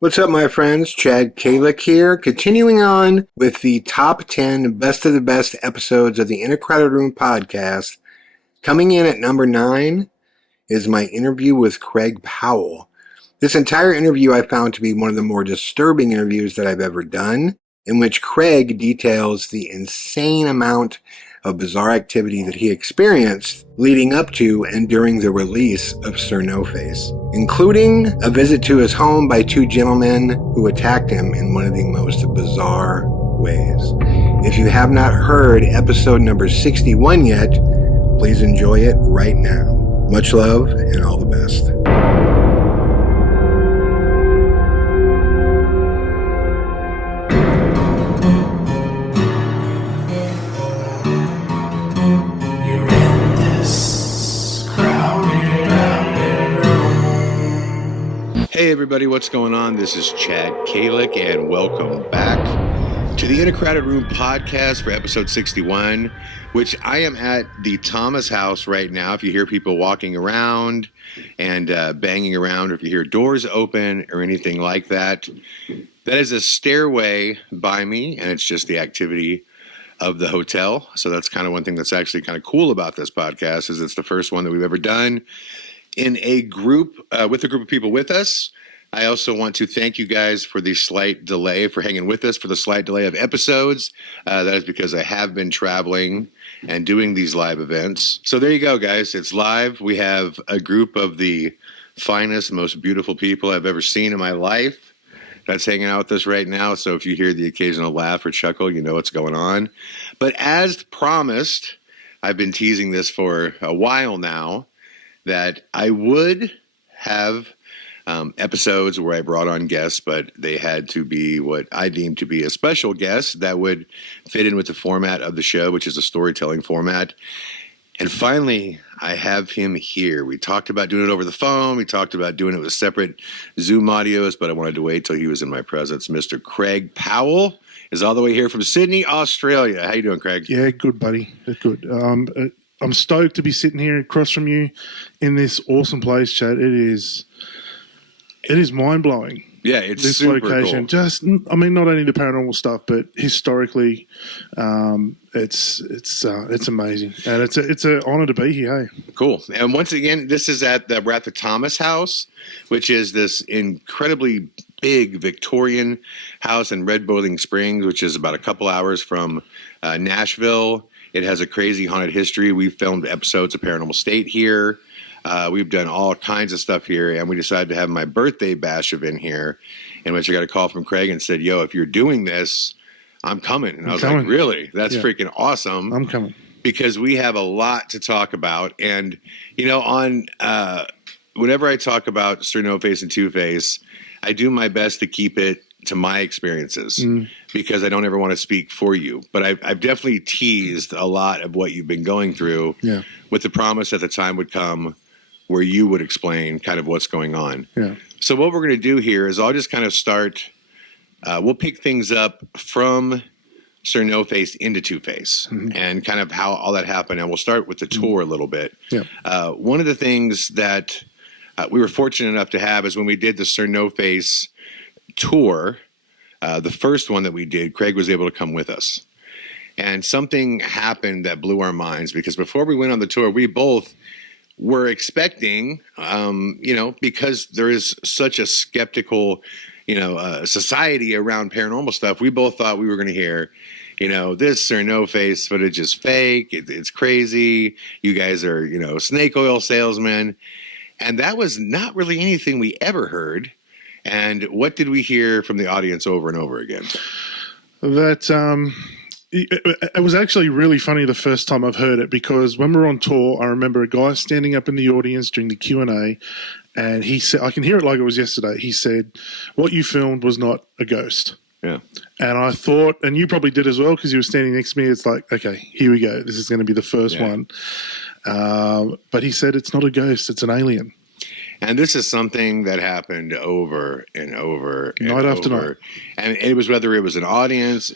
What's up, my friends? Chad Calek here, continuing on with the top 10 best of the best episodes of the In a Crowded Room podcast. Coming in at number 9 is my interview with Craig Powell. This entire interview I found to be one of the more disturbing interviews that I've ever done, in which Craig details the insane amount of bizarre activity that he experienced leading up to and during the release of SIR NOFACE, including a visit to his home by two gentlemen who attacked him in one of the most bizarre ways. If you have not heard episode number 61 yet, please enjoy it right now. Much love and all the best. Hey everybody, what's going on? This is Chad Calek and welcome back to the In a Crowded Room podcast for episode 61, which I am at the Thomas house right now. If you hear people walking around and banging around, or if you hear doors open or anything like that, that is a stairway by me, and it's just the activity of the hotel. So that's kind of one thing that's actually kind of cool about this podcast, is it's the first one that we've ever done in a group, with a group of people with us. I also want to thank you guys for the slight delay, for hanging with us for the slight delay of episodes. That is because I have been traveling and doing these live events. So there you go, guys. It's live. We have a group of the finest, most beautiful people I've ever seen in my life that's hanging out with us right now. So if you hear the occasional laugh or chuckle, you know what's going on. But as promised, I've been teasing this for a while now, that I would have episodes where I brought on guests, but they had to be what I deemed to be a special guest that would fit in with the format of the show, which is a storytelling format. And finally, I have him here. We talked about doing it over the phone. We talked about doing it with separate Zoom audios, but I wanted to wait till he was in my presence. Mr. Craig Powell is all the way here from Sydney, Australia. How you doing, Craig? Yeah, good, buddy. Good. I'm stoked to be sitting here across from you in this awesome place, Chad. It is mind-blowing. Yeah, it's this super location. Cool. Just, I mean, not only the paranormal stuff, but historically, it's amazing, and it's an honor to be here. Hey, cool. And once again, this is we're at the Thomas house, which is this incredibly big Victorian house in Red Boiling Springs, which is about a couple hours from Nashville. It has a crazy haunted history. We've filmed episodes of Paranormal State here. We've done all kinds of stuff here, and we decided to have my birthday bash event here, in which I got a call from Craig and said, yo, if you're doing this, I'm coming. And I was like, really? That's freaking awesome. I'm coming. Because we have a lot to talk about. And, you know, whenever I talk about SIR NOFACE and Two-Face, I do my best to keep it to my experiences, because I don't ever want to speak for you. But I've definitely teased a lot of what you've been going through, with the promise that the time would come where you would explain kind of what's going on. Yeah. So what we're going to do here is I'll just kind of start, we'll pick things up from SIR NOFACE into Two-Face, and kind of how all that happened. And we'll start with the tour a little bit. Yeah. One of the things that we were fortunate enough to have is when we did the SIR NOFACE tour, the first one that we did, Craig was able to come with us. And something happened that blew our minds, because before we went on the tour, we both were expecting, because there is such a skeptical, society around paranormal stuff, we both thought we were going to hear, this SIR NOFACE footage is fake. It's crazy. You guys are, snake oil salesmen. And that was not really anything we ever heard. And what did we hear from the audience over and over again? That it was actually really funny the first time I've heard it, because when we were on tour, I remember a guy standing up in the audience during the Q&A, and he said, I can hear it like it was yesterday, he said, what you filmed was not a ghost. Yeah. And I thought, and you probably did as well, because you were standing next to me, it's like, okay, here we go. This is going to be the first one. But he said it's not a ghost, it's an alien. And this is something that happened over and over and night after night. And it was, whether it was an audience,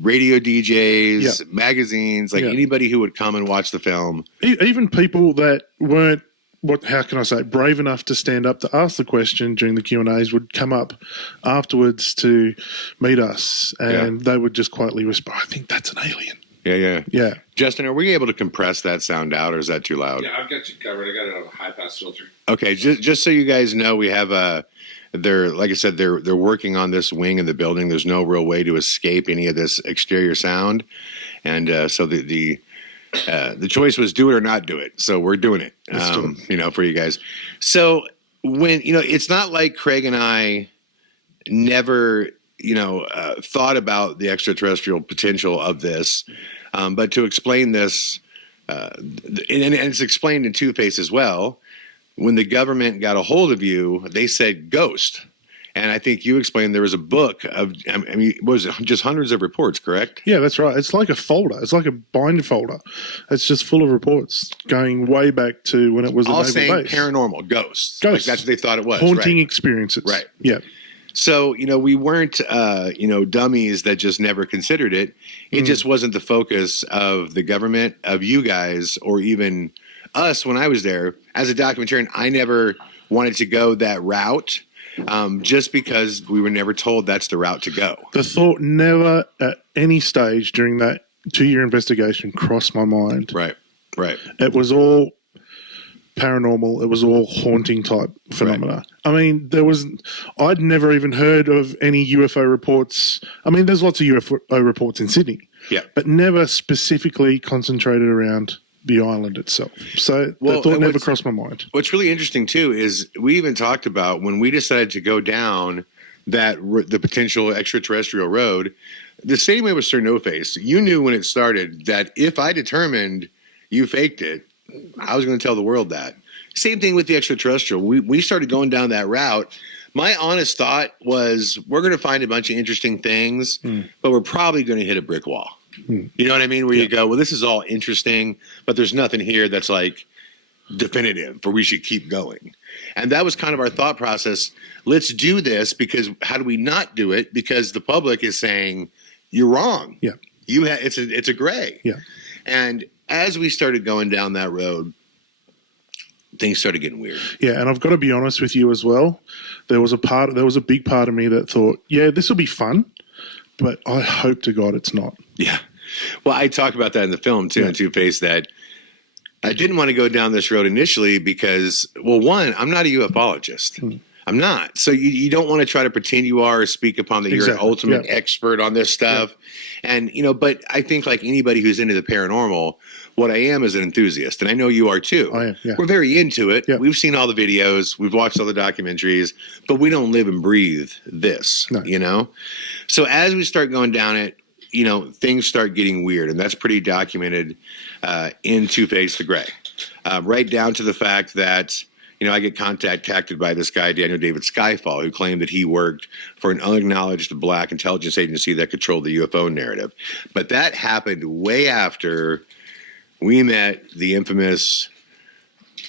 radio DJs, magazines, like anybody who would come and watch the film. Even people that weren't how can I say, brave enough to stand up to ask the question during the Q&As would come up afterwards to meet us, and they would just quietly whisper, I think that's an alien. Yeah. Justin, are we able to compress that sound out, or is that too loud? Yeah, I've got you covered. I got it on a high-pass filter. Okay, just so you guys know, we have they're, like I said, they're working on this wing of the building. There's no real way to escape any of this exterior sound, and so the choice was do it or not do it. So we're doing it, for you guys. So when it's not like Craig and I never thought about the extraterrestrial potential of this. But to explain this, and it's explained in Two-Face as well, when the government got a hold of you, they said ghost. And I think you explained there was a book of, was it just hundreds of reports, correct? Yeah, that's right. It's like a folder. It's like a bind folder. It's just full of reports going way back to when it was all a naval saying base. Paranormal, ghosts. Ghosts. Like that's what they thought it was. Haunting right? experiences. Right. Yeah. So, we weren't, dummies that just never considered it. It just wasn't the focus of the government, of you guys, or even us when I was there. As a documentarian, I never wanted to go that route just because we were never told that's the route to go. The thought never at any stage during that 2-year investigation crossed my mind. Right. It was all paranormal. It was all haunting type phenomena. Right. I mean, I'd never even heard of any UFO reports. I mean, there's lots of UFO reports in Sydney, but never specifically concentrated around the island itself. So that thought never crossed my mind. What's really interesting too is we even talked about when we decided to go down the potential extraterrestrial road, the same way with SIR NOFACE. You knew when it started that if I determined you faked it, I was going to tell the world that. Same thing with the extraterrestrial. We started going down that route. My honest thought was we're going to find a bunch of interesting things, but we're probably going to hit a brick wall. You know what I mean? Where you go, well, this is all interesting, but there's nothing here that's like definitive or we should keep going. And that was kind of our thought process. Let's do this because how do we not do it? Because the public is saying you're wrong. Yeah. It's a gray. Yeah. And as we started going down that road, things started getting weird. Yeah, and I've got to be honest with you as well. There was a big part of me that thought, yeah, this will be fun, but I hope to God it's not. Yeah. Well, I talk about that in the film too, in Two-Face, that I didn't want to go down this road initially because, well, one, I'm not a ufologist. I'm not. So you don't want to try to pretend you are or speak upon that you're an ultimate expert on this stuff. Yeah. And, but I think like anybody who's into the paranormal, what I am is an enthusiast. And I know you are too. I am, yeah. We're very into it. Yeah. We've seen all the videos. We've watched all the documentaries. But we don't live and breathe this, So as we start going down it, things start getting weird. And that's pretty documented in Two-Face the Gray. Right down to the fact that I get contacted by this guy, Daniel David Skyfall, who claimed that he worked for an unacknowledged black intelligence agency that controlled the UFO narrative. But that happened way after we met the infamous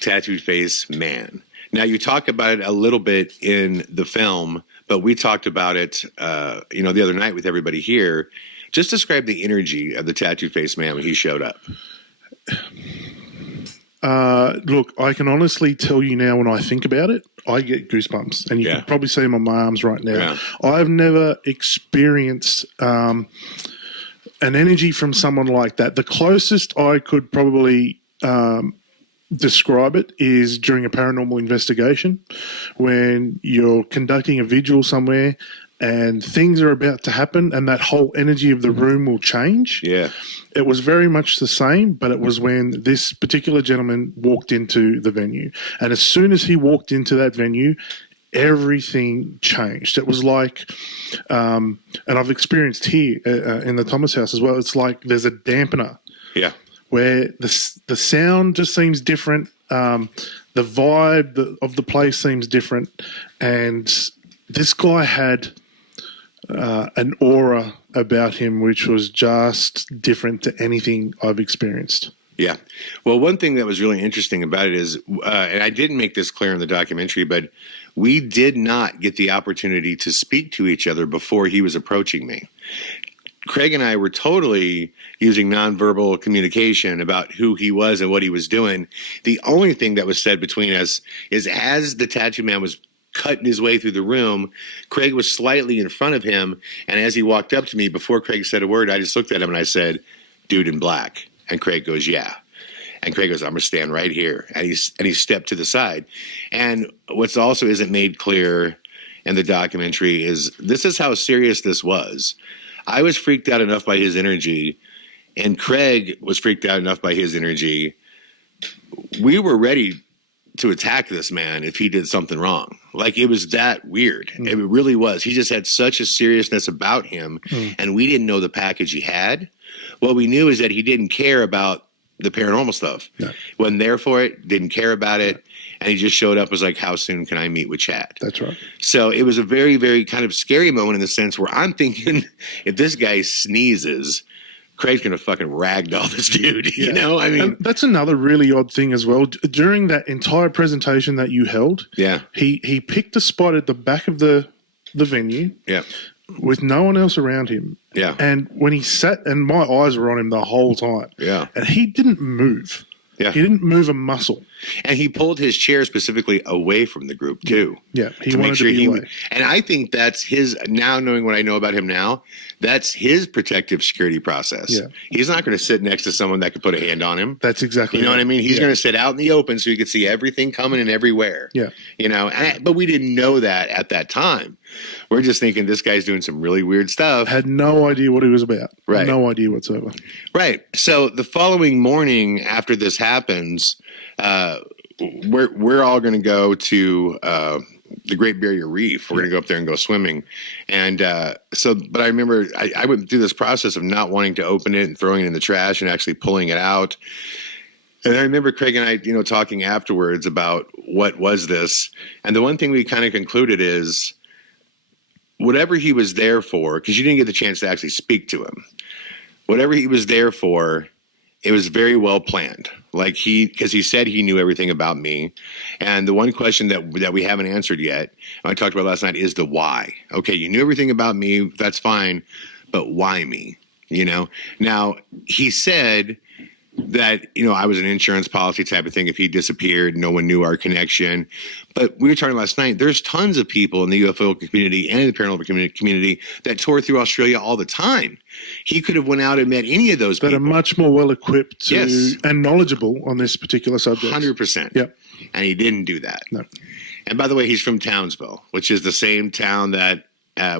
tattooed face man. Now, you talk about it a little bit in the film, but we talked about it, the other night with everybody here. Just describe the energy of the tattooed face man when he showed up. Look, I can honestly tell you now when I think about it, I get goosebumps. And you can probably see them on my arms right now. Yeah. I've never experienced an energy from someone like that. The closest I could probably describe it is during a paranormal investigation when you're conducting a vigil somewhere and things are about to happen and that whole energy of the room will change. Yeah. It was very much the same, but it was when this particular gentleman walked into the venue. And as soon as he walked into that venue, everything changed. It was like, and I've experienced here in the Thomas house as well, it's like there's a dampener. Yeah. Where the sound just seems different. The vibe of the place seems different. And this guy had an aura about him which was just different to anything I've experienced. Yeah. Well, one thing that was really interesting about it is, and I didn't make this clear in the documentary, but we did not get the opportunity to speak to each other before he was approaching me. Craig and I were totally using nonverbal communication about who he was and what he was doing. The only thing that was said between us is as the tattoo man was cutting his way through the room, Craig was slightly in front of him. And as he walked up to me, before Craig said a word, I just looked at him and I said, "Dude in black." And Craig goes, "Yeah." And Craig goes, "I'm going to stand right here." And he stepped to the side. And what's also isn't made clear in the documentary is this is how serious this was. I was freaked out enough by his energy, and Craig was freaked out enough by his energy. We were ready to attack this man if he did something wrong. Like, it was that weird. It really was. He just had such a seriousness about him, and we didn't know the package he had. What we knew is that he didn't care about the paranormal stuff. No. Wasn't there for it, didn't care about it, and he just showed up, was like, "How soon can I meet with Chad?" That's right. So it was a very, very kind of scary moment in the sense where I'm thinking, if this guy sneezes, Craig's going to fucking ragdoll this dude. You know, I mean, and that's another really odd thing as well. During that entire presentation that you held, he picked a spot at the back of the venue. Yeah. With no one else around him. Yeah. And when he sat, and my eyes were on him the whole time. Yeah. And he didn't move. Yeah. He didn't move a muscle. And he pulled his chair specifically away from the group too. Yeah. He wanted to be away. And I think that's his, now knowing what I know about him now, that's his protective security process. Yeah. He's not going to sit next to someone that could put a hand on him. That's exactly You know what I mean? He's going to sit out in the open so he could see everything coming and everywhere. Yeah. You know, but we didn't know that at that time. We're just thinking this guy's doing some really weird stuff. Had no idea what he was about. Right. No idea whatsoever. Right. So the following morning after this happens, we're all going to go to the Great Barrier Reef. We're going to go up there and go swimming. And but I remember I went through this process of not wanting to open it and throwing it in the trash and actually pulling it out. And I remember Craig and I, talking afterwards about what was this. And the one thing we kind of concluded is whatever he was there for, because you didn't get the chance to actually speak to him, whatever he was there for, it was very well planned. Like because he said he knew everything about me. And the one question that we haven't answered yet, and I talked about last night, is the why. Okay, you knew everything about me, that's fine, but why me? Now he said that, I was an insurance policy type of thing. If he disappeared, no one knew our connection. But we were talking last night, there's tons of people in the UFO community and in the paranormal community that tour through Australia all the time. He could have went out and met any of those people. That are much more well-equipped and knowledgeable on this particular subject. 100%. Yep. And he didn't do that. No. And by the way, he's from Townsville, which is the same town that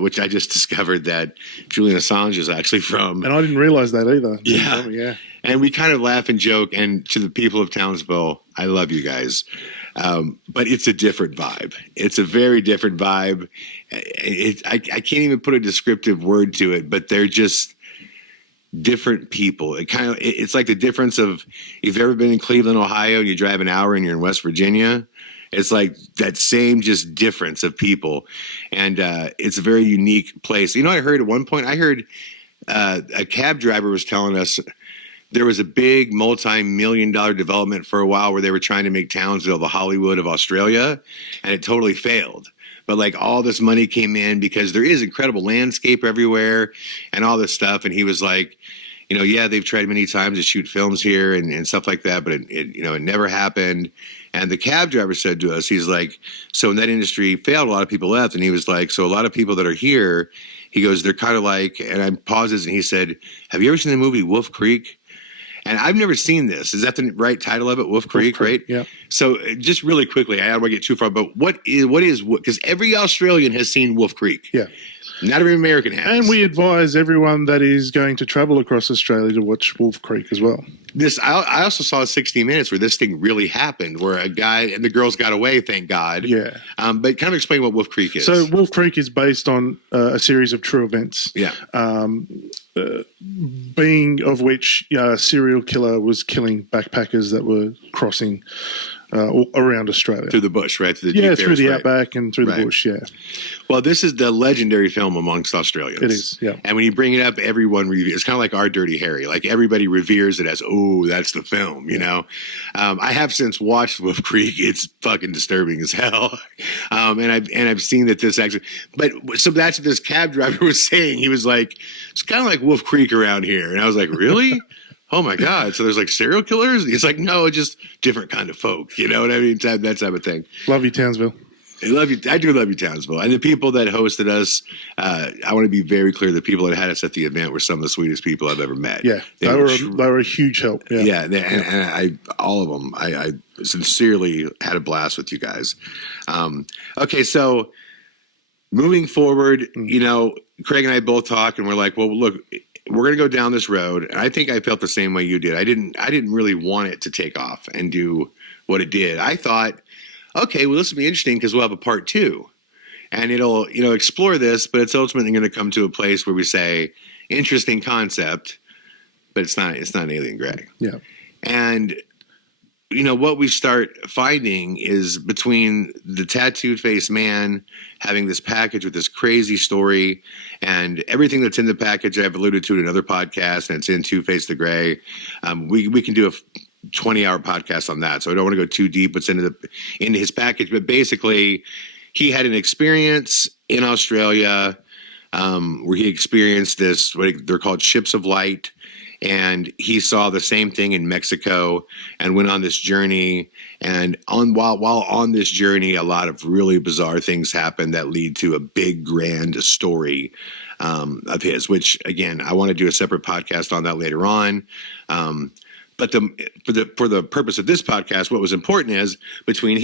which I just discovered that Julian Assange is actually from. And I didn't realize that either. Yeah. And we kind of laugh and joke. And to the people of Townsville, I love you guys. But it's a different vibe. It's a very different vibe. I can't even put a descriptive word to it, but they're just different people. It's like the difference of, if you've ever been in Cleveland, Ohio, and you drive an hour and you're in West Virginia. It's like that same just difference of people. And it's a very unique place. I heard at one point, a cab driver was telling us there was a big multi-million-dollar development for a while where they were trying to make Townsville the Hollywood of Australia, and it totally failed. But like all this money came in because there is incredible landscape everywhere and all this stuff. And he was like, they've tried many times to shoot films here and stuff like that, but it never happened. And the cab driver said to us, he's like, so when that industry failed, a lot of people left. And he was like, so a lot of people that are here, he goes, they're kind of like, and I pauses and he said, have you ever seen the movie Wolf Creek? And I've never seen this. Is that the right title of it? Wolf Creek, right? Yeah. So just really quickly, I don't want to get too far, but what is, because every Australian has seen Wolf Creek. Yeah. Not every American has. And we advise everyone that is going to travel across Australia to watch Wolf Creek as well. I also saw 60 Minutes where this thing really happened, where a guy and the girls got away, thank God. Yeah. But kind of explain what Wolf Creek is. So Wolf Creek is based on a series of true events. Yeah. Being of which a serial killer was killing backpackers that were crossing around Australia. Through the bush, right? Through the outback and through the bush, yeah. Well, this is the legendary film amongst Australians. It is, yeah. And when you bring it up, everyone reveres. It's kind of like Our Dirty Harry. Like everybody reveres it as, oh, that's the film, you know? I have since watched Wolf Creek. It's fucking disturbing as hell. And I've seen that this actually, but so that's what this cab driver was saying. He was like, it's kind of like Wolf Creek around here. And I was like, really? Oh my God. So there's like serial killers? He's like, no, just different kind of folk. You know what I mean? That type of thing. Love you, Townsville. I love you. I do love you, Townsville. And the people that hosted us, I want to be very clear. The people that had us at the event were some of the sweetest people I've ever met. Yeah, they were a huge help. Yeah, and all of them. I sincerely had a blast with you guys. Okay, so moving forward, Craig and I both talk, and we're like, well, look, we're going to go down this road. And I think I felt the same way you did. I didn't really want it to take off and do what it did. I thought, okay, well, this will be interesting because we'll have a part 2, and it'll, explore this, but it's ultimately going to come to a place where we say, interesting concept, but it's not an alien gray. Yeah. And, what we start finding is between the tattooed face man having this package with this crazy story and everything that's in the package I've alluded to in another podcast, and it's in Two-Face the Gray. We can do a 20-hour podcast on that, so I don't want to go too deep what's into his package, but basically he had an experience in Australia where he experienced this, what they're called ships of light, and he saw the same thing in Mexico and went on this journey, and while on this journey a lot of really bizarre things happened that lead to a big grand story of his, which again I want to do a separate podcast on that later on. But for the purpose of this podcast, what was important is between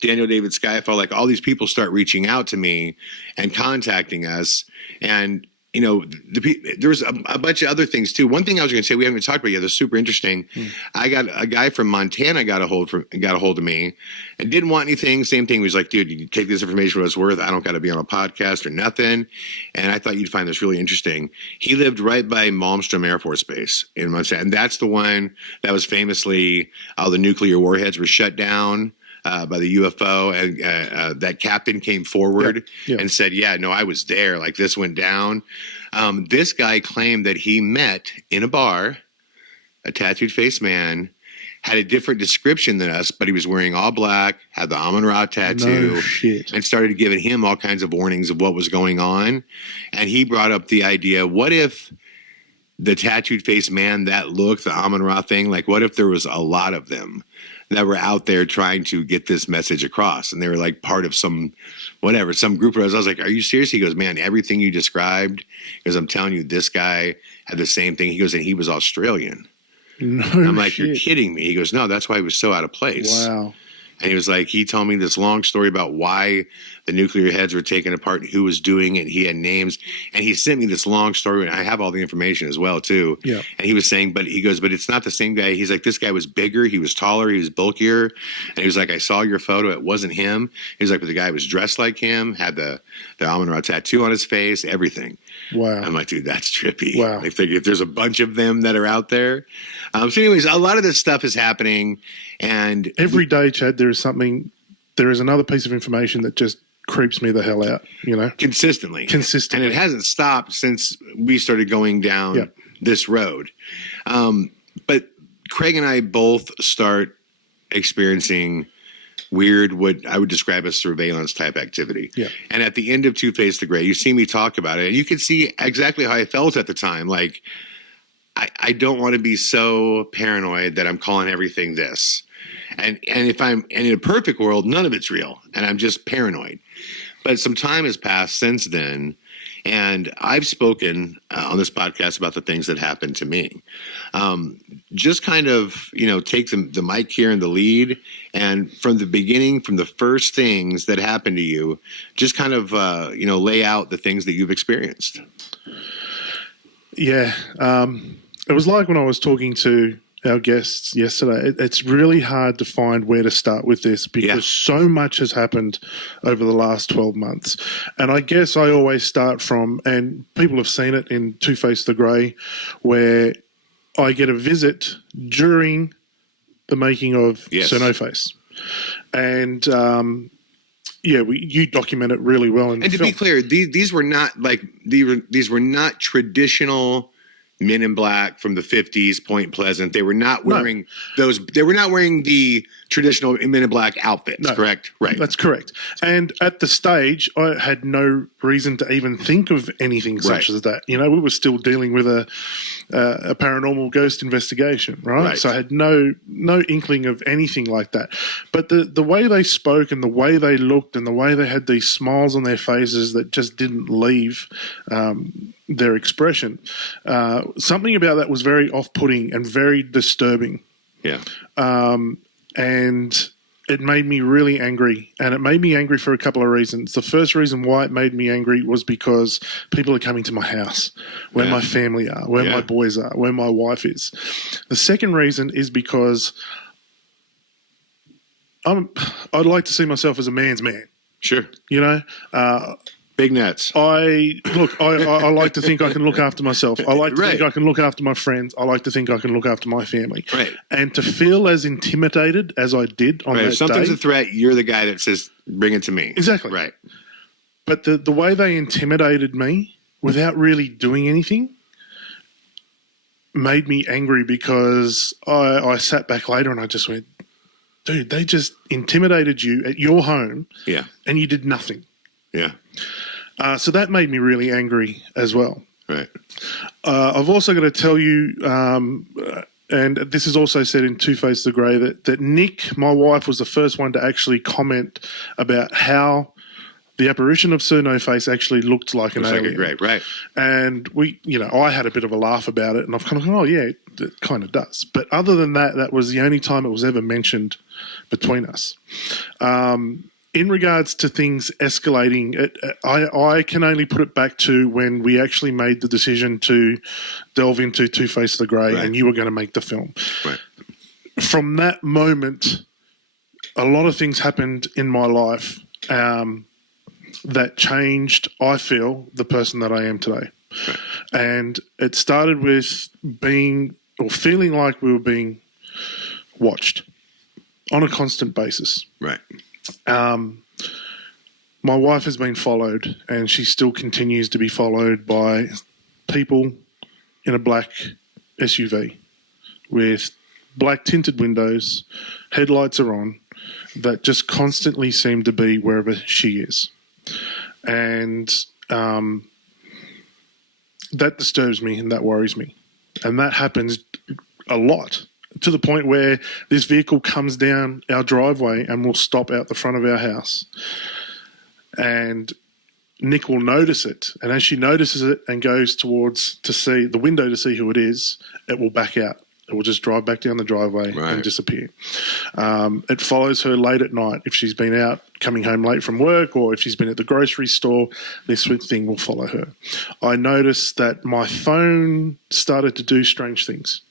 Daniel David Skyfall, like all these people start reaching out to me and contacting us, and there was a bunch of other things too. One thing I was going to say we haven't talked about yet that's super interesting. I got a guy from Montana got a hold of me and didn't want anything. Same thing. He was like, dude, you take this information for what it's worth. I don't got to be on a podcast or nothing. And I thought you'd find this really interesting. He lived right by Malmstrom Air Force Base in Montana. And that's the one that was famously all the nuclear warheads were shut down by the UFO, and that captain came forward and said, yeah, no, I was there. Like this went down. This guy claimed that he met in a bar a tattooed face man, had a different description than us, but he was wearing all black, had the Amun-Ra tattoo, and started giving him all kinds of warnings of what was going on. And he brought up the idea, what if the tattooed face man, that look, the Amun-Ra thing, like what if there was a lot of them that were out there trying to get this message across, and they were like part of some group of us. I was like, are you serious? He goes, man, everything you described, because I'm telling you, this guy had the same thing. He goes, and he was Australian. No, I'm like, you're kidding me. He goes, no, that's why he was so out of place. Wow. And he was like, he told me this long story about why the nuclear heads were taken apart and who was doing it. He had names, and he sent me this long story, and I have all the information as well too. Yeah. And he was saying, but he goes, but it's not the same guy. He's like, this guy was bigger, he was taller, he was bulkier. And he was like, I saw your photo, it wasn't him. He was like, but the guy was dressed like him, had the Amun-Ra tattoo on his face, everything. Wow. I'm like, dude, that's trippy. Wow. Like, if there's a bunch of them that are out there. So anyways, a lot of this stuff is happening, and every day, Chad, there is another piece of information that just creeps me the hell out, consistently. And it hasn't stopped since we started going down this road. But Craig and I both start experiencing weird, what I would describe as surveillance type activity. Yeah. And at the end of Two-Face the Gray, you see me talk about it, and you can see exactly how I felt at the time. Like, I don't want to be so paranoid that I'm calling everything this. And in a perfect world, none of it's real, and I'm just paranoid. But some time has passed since then, and I've spoken on this podcast about the things that happened to me. Just kind of, take the mic here and the lead, and from the beginning, from the first things that happened to you, just kind of, lay out the things that you've experienced. Yeah. It was like when I was talking to our guests yesterday. It's really hard to find where to start with this because so much has happened over the last 12 months. And I guess I always start from, and people have seen it in Two-Face the Grey, where I get a visit during the making of SIR NOFACE. And you document it really well. And to be clear, these were not traditional Men in Black from the 50s, Point Pleasant. They were not wearing those. They were not wearing the traditional Men in Black outfits. Correct? Right. That's correct. And at the stage, I had no reason to even think of anything such as that. You know, we were still dealing with a paranormal ghost investigation, right? So I had no inkling of anything like that. But the way they spoke and the way they looked and the way they had these smiles on their faces that just didn't leave their expression, something about that was very off-putting and very disturbing. Yeah. And it made me really angry. And it made me angry for a couple of reasons. The first reason why it made me angry was because people are coming to my house, where my family are, where my boys are, where my wife is. The second reason is because I'd like to see myself as a man's man. Sure. You know? Big nuts. I like to think I can look after myself. I like to think I can look after my friends. I like to think I can look after my family. Right. And to feel as intimidated as I did on that day. If something's a threat, you're the guy that says, bring it to me. Exactly. Right. But the way they intimidated me without really doing anything made me angry, because I sat back later and I just went, dude, they just intimidated you at your home. Yeah. And you did nothing. Yeah. So that made me really angry as well. Right. I've also got to tell you, and this is also said in Two Face the Grey, that Nick, my wife, was the first one to actually comment about how the apparition of SIR NOFACE actually looked like an alien. Like a grey, right. And I had a bit of a laugh about it, and I've kind of gone, oh yeah, it kind of does. But other than that, that was the only time it was ever mentioned between us. In regards to things escalating, I can only put it back to when we actually made the decision to delve into Two Face the Grey, and you were going to make the film. Right. From that moment, a lot of things happened in my life that changed, I feel, the person that I am today. Right. And it started with feeling like we were being watched on a constant basis. Right. My wife has been followed, and she still continues to be followed by people in a black SUV with black tinted windows, headlights are on, that just constantly seem to be wherever she is. And that disturbs me and that worries me. And that happens a lot, to the point where this vehicle comes down our driveway and will stop out the front of our house. And Nick will notice it. And as she notices it and goes towards to see the window to see who it is, it will back out. It will just drive back down the driveway and disappear. It follows her late at night. If she's been out coming home late from work, or if she's been at the grocery store, this thing will follow her. I noticed that my phone started to do strange things.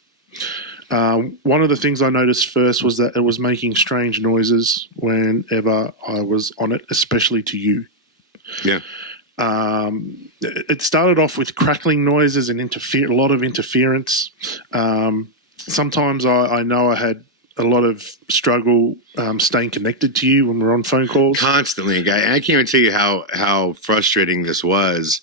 One of the things I noticed first was that it was making strange noises whenever I was on it, especially to you. Yeah. It started off with crackling noises and a lot of interference. Sometimes I know I had a lot of struggle staying connected to you when we're on phone calls. Constantly, guy. And I can't even tell you how frustrating this was.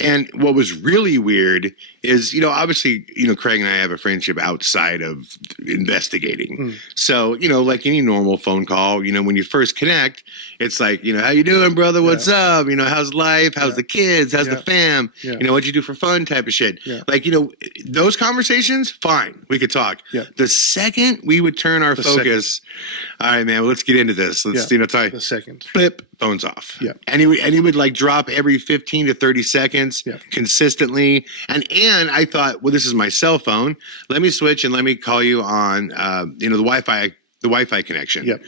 And what was really weird is, obviously, Craig and I have a friendship outside of investigating. So, like any normal phone call, when you first connect, it's like, how you doing, brother? What's up? How's life? How's the kids? How's the fam? What'd you do for fun type of shit. Like, those conversations, fine. We could talk. The second we would turn our focus, all right, man, well, let's get into this. Let's, talk. The second. Flip, phone's off. And he would like drop every 15 to 30 seconds consistently. And I thought, well, this is my cell phone. Let me switch and let me call you on, the Wi-Fi connection.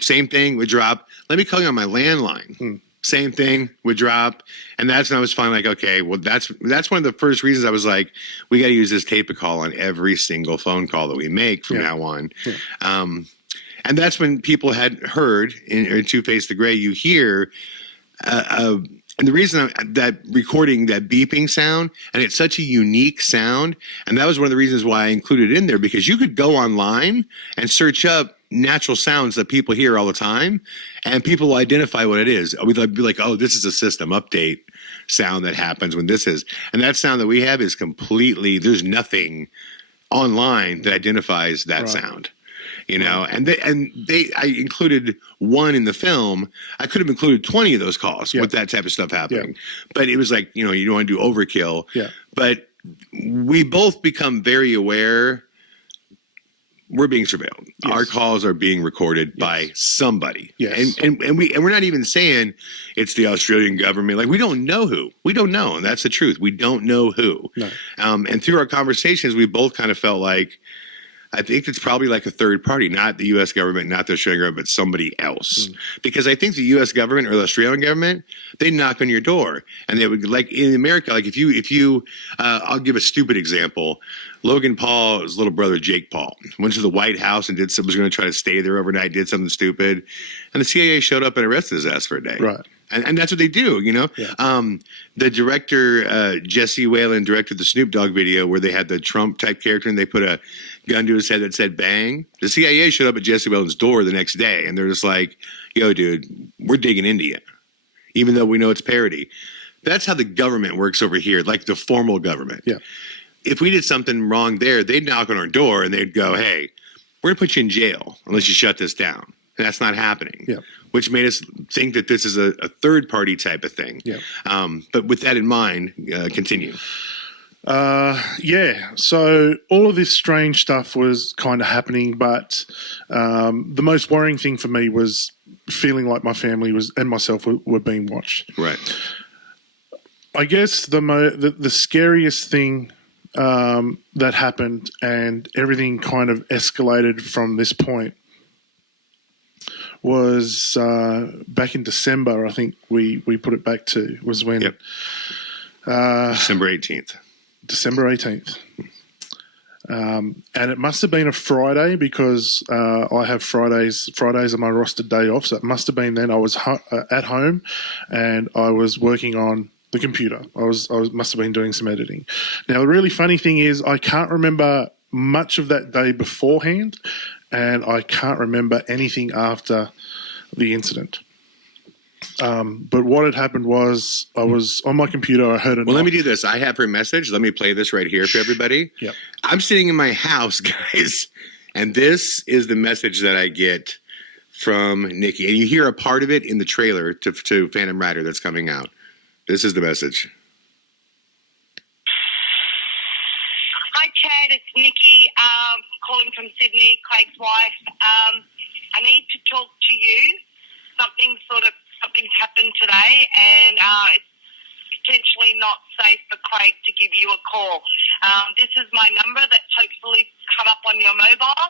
Same thing would drop. Let me call you on my landline. Same thing would drop. And that's when I was finally like, okay, well, that's one of the first reasons I was like, we got to use this tape call on every single phone call that we make from now on. And that's when people had heard in Two Face the Grey, you hear, and the reason that recording that beeping sound, and it's such a unique sound, and that was one of the reasons why I included it in there, because you could go online and search up natural sounds that people hear all the time, and people will identify what it is. We'd be like, oh, this is a system update sound that happens when this is. And that sound that we have is completely, there's nothing online that identifies that sound. You know, and I included one in the film. I could have included 20 of those calls with that type of stuff happening. But it was like, you know, you don't want to do overkill. Yeah. But we both become very aware we're being surveilled. Yes. Our calls are being recorded by somebody. Yes. And we're not even saying it's the Australian government. Like, we don't know who. We don't know. And that's the truth. We don't know who. No. And through our conversations, we both kind of felt like, I think it's probably like a third party, not the U.S. government, not the Australian government, but somebody else. Because I think the U.S. government or the Australian government, they knock on your door, and they would, like in America, like if you, I'll give a stupid example. Logan Paul's little brother, Jake Paul, went to the White House and was going to try to stay there overnight, did something stupid, and the CIA showed up and arrested his ass for a day. Right. And that's what they do, you know. Yeah. The director, Jesse Whalen, directed the Snoop Dogg video where they had the Trump type character and they put a gun to his head that said bang. The CIA showed up at Jesse Whalen's door the next day and they're just like, yo, dude, we're digging into you, even though we know it's parody. That's how the government works over here, like the formal government. Yeah. If we did something wrong there, they'd knock on our door and they'd go, hey, we're going to put you in jail unless you shut this down. And that's not happening. Yeah. Which made us think that this is a third party type of thing. Yeah. But with that in mind, continue. Yeah. So all of this strange stuff was kind of happening, but the most worrying thing for me was feeling like my family and myself were being watched. Right. I guess the scariest thing that happened, and everything kind of escalated from this point, was back in December. I think we put it back to was when December 18th. December 18th. And it must have been a Friday because I have Fridays are my rostered day off. So it must have been then. I was at home and I was working on the computer. I must have been doing some editing. Now, the really funny thing is I can't remember much of that day beforehand, and I can't remember anything after the incident. But what had happened was I was on my computer. I heard it. Well, let me do this. I have her message. Let me play this right here for everybody. Yep. I'm sitting in my house, guys, and this is the message that I get from Nikki. And you hear a part of it in the trailer to Phantom Rider that's coming out. This is the message. Hi, Chad. It's Nikki calling from Sydney, Craig's wife. I need to talk to you. Something's happened today, and it's potentially not safe for Craig to give you a call. This is my number that's hopefully come up on your mobile.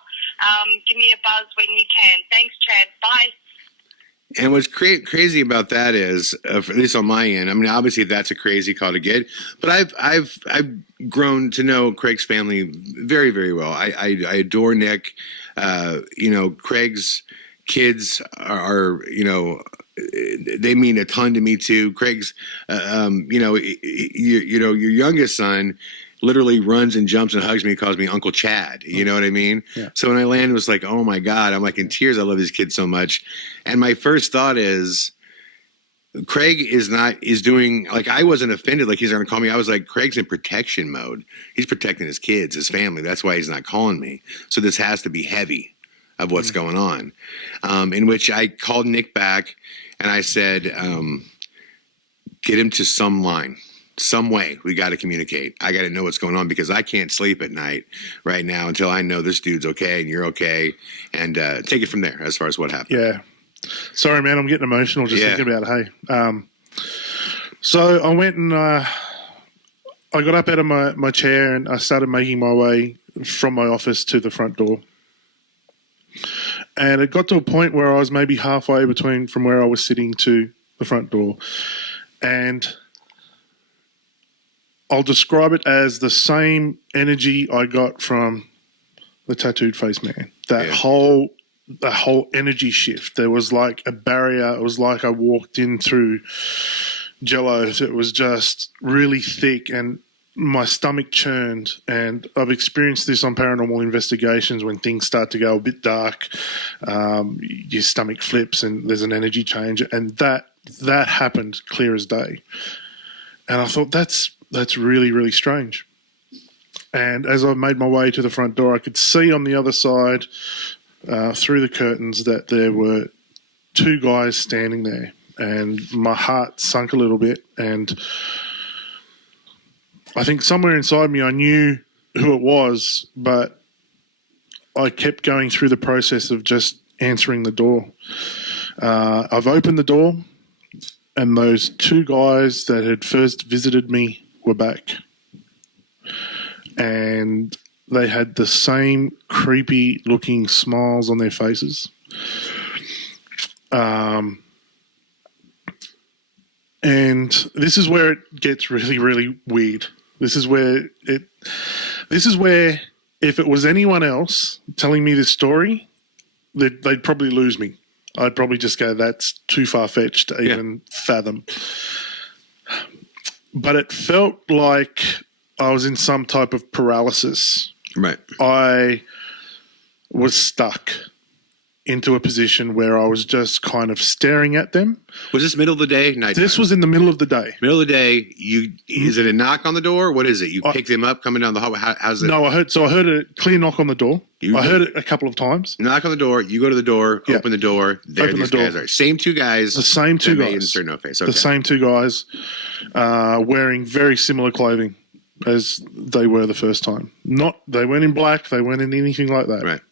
Give me a buzz when you can. Thanks, Chad. Bye. And what's crazy about that is, at least on my end, I mean, obviously that's a crazy call to get, but I've grown to know Craig's family very, very well. I adore Nick. You know, Craig's kids are, you know, they mean a ton to me too. Craig's, you know, your youngest son literally runs and jumps and hugs me and calls me Uncle Chad. You know what I mean? Yeah. So when I landed, it was like, oh my God, I'm like in tears. I love these kids so much. And my first thought is, Craig is doing, like, I wasn't offended like he's going to call me. I was like, Craig's in protection mode. He's protecting his kids, his family. That's why he's not calling me. So this has to be heavy of what's going on. In which I called Nick back and I said, get him to some line. Some way we got to communicate. I got to know what's going on because I can't sleep at night right now until I know this dude's okay and you're okay, and take it from there as far as what happened. Yeah. Sorry, man. I'm getting emotional just thinking about it. Hey. So I went and I got up out of my chair and I started making my way from my office to the front door. And it got to a point where I was maybe halfway between from where I was sitting to the front door. And I'll describe it as the same energy I got from the tattooed face man. The whole energy shift. There was like a barrier. It was like I walked in through Jello. It was just really thick, and my stomach churned, and I've experienced this on paranormal investigations when things start to go a bit dark. Your stomach flips and there's an energy change, and that happened clear as day. And I thought that's really, really strange. And as I made my way to the front door, I could see on the other side through the curtains that there were two guys standing there, and my heart sunk a little bit. And I think somewhere inside me I knew who it was, but I kept going through the process of just answering the door. I've opened the door, and those two guys that had first visited me were back. And they had the same creepy looking smiles on their faces. And this is where it gets really, really weird. This is where if it was anyone else telling me this story, they'd probably lose me. I'd probably just go, that's too far-fetched to even fathom. But it felt like I was in some type of paralysis. Right. I was stuck into a position where I was just kind of staring at them. Was this middle of the day? Night. This was in the middle of the day. Middle of the day. Is it a knock on the door? What is it? You pick them up coming down the hallway. How's it? No, I heard a clear knock on the door. I heard it a couple of times. Knock on the door. You go to the door. Yeah. Open the door. There Open these the guys door. are. Same two guys. The same two guys. In SIR NOFACE. Okay. The same two guys, wearing very similar clothing as they were the first time. They weren't in black. They weren't in anything like that. Right.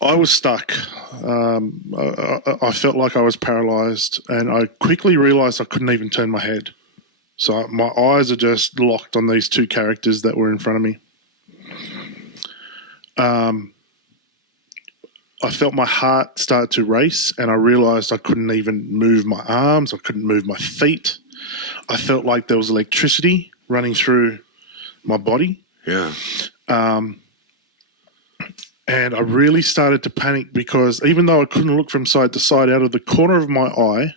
I was stuck. I felt like I was paralyzed, and I quickly realized I couldn't even turn my head. So my eyes are just locked on these two characters that were in front of me. I felt my heart start to race, and I realized I couldn't even move my arms. I couldn't move my feet. I felt like there was electricity running through my body. Yeah. And I really started to panic because even though I couldn't look from side to side, out of the corner of my eye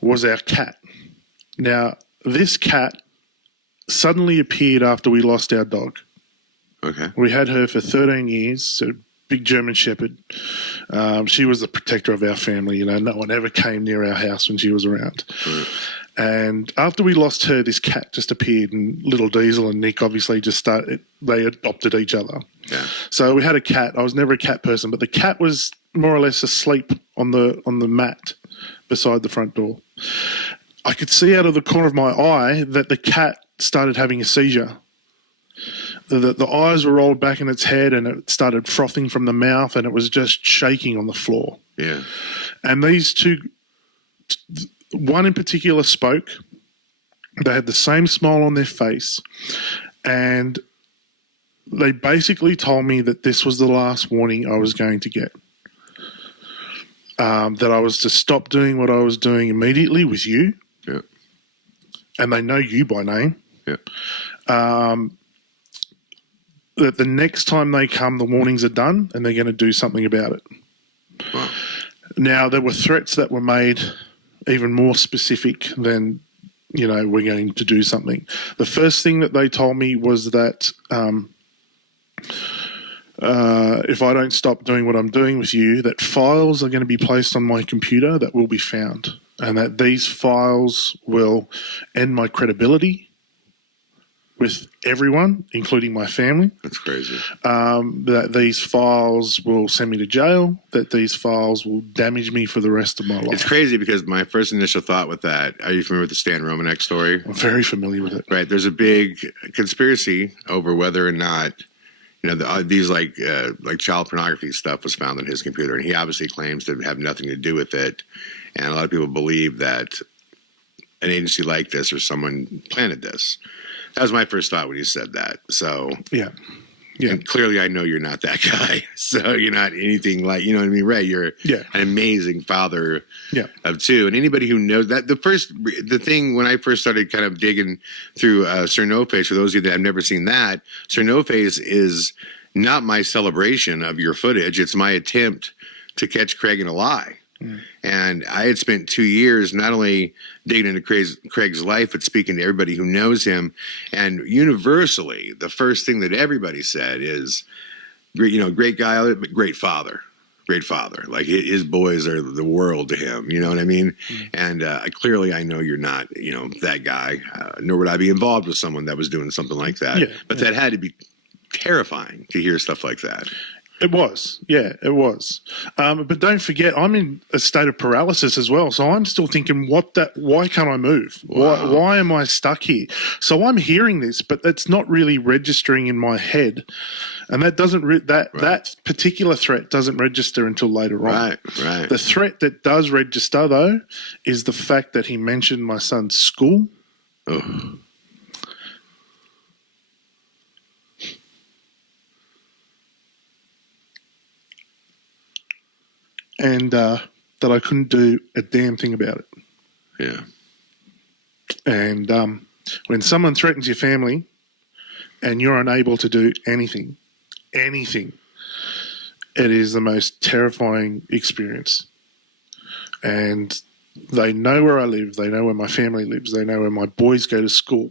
was our cat. Now, this cat suddenly appeared after we lost our dog. Okay. We had her for 13 years, so big German Shepherd. She was the protector of our family. You know, no one ever came near our house when she was around. Right. And after we lost her, this cat just appeared, and Little Diesel and Nick obviously they adopted each other. Yeah. So we had a cat. I was never a cat person, but the cat was more or less asleep on the mat beside the front door. I could see out of the corner of my eye that the cat started having a seizure. The eyes were rolled back in its head, and it started frothing from the mouth, and it was just shaking on the floor. Yeah. And these two, one in particular spoke. They had the same smile on their face, and they basically told me that this was the last warning I was going to get. That I was to stop doing what I was doing immediately with you. Yeah. And they know you by name. Yeah. That the next time they come, the warnings are done, and they're going to do something about it. Wow. Now, there were threats that were made even more specific than, you know, we're going to do something. The first thing that they told me was that if I don't stop doing what I'm doing with you, that files are going to be placed on my computer that will be found, and that these files will end my credibility with everyone, including my family. That's crazy. That these files will send me to jail, that these files will damage me for the rest of my life. It's crazy because my first initial thought with that, are you familiar with the Stan Romanek story? I'm very familiar with it. Right. There's a big conspiracy over whether or not, you know, these like child pornography stuff was found on his computer, and he obviously claims to have nothing to do with it. And a lot of people believe that an agency like this or someone planted this. That was my first thought when you said that. So Yeah. Yeah. And clearly I know you're not that guy. So you're not anything like, you know what I mean, Ray? You're an amazing father of two. And anybody who knows that, the thing when I first started kind of digging through SIR NOFACE, for those of you that have never seen that, SIR NOFACE is not my celebration of your footage. It's my attempt to catch Craig in a lie. And I had spent 2 years not only digging into Craig's life, but speaking to everybody who knows him. And universally, the first thing that everybody said is, great guy, but great father. Great father. Like his boys are the world to him. You know what I mean? And clearly I know you're not, that guy, nor would I be involved with someone that was doing something like that. Yeah, but that had to be terrifying to hear stuff like that. It was. Yeah, it was. But don't forget, I'm in a state of paralysis as well. So I'm still thinking, why can't I move? Wow. Why am I stuck here? So I'm hearing this, but it's not really registering in my head. And that doesn't that particular threat doesn't register until later on. Right. The threat that does register, though, is the fact that he mentioned my son's school. Oh. And that I couldn't do a damn thing about it. Yeah. And when someone threatens your family and you're unable to do anything, it is the most terrifying experience. And they know where I live. They know where my family lives. They know where my boys go to school.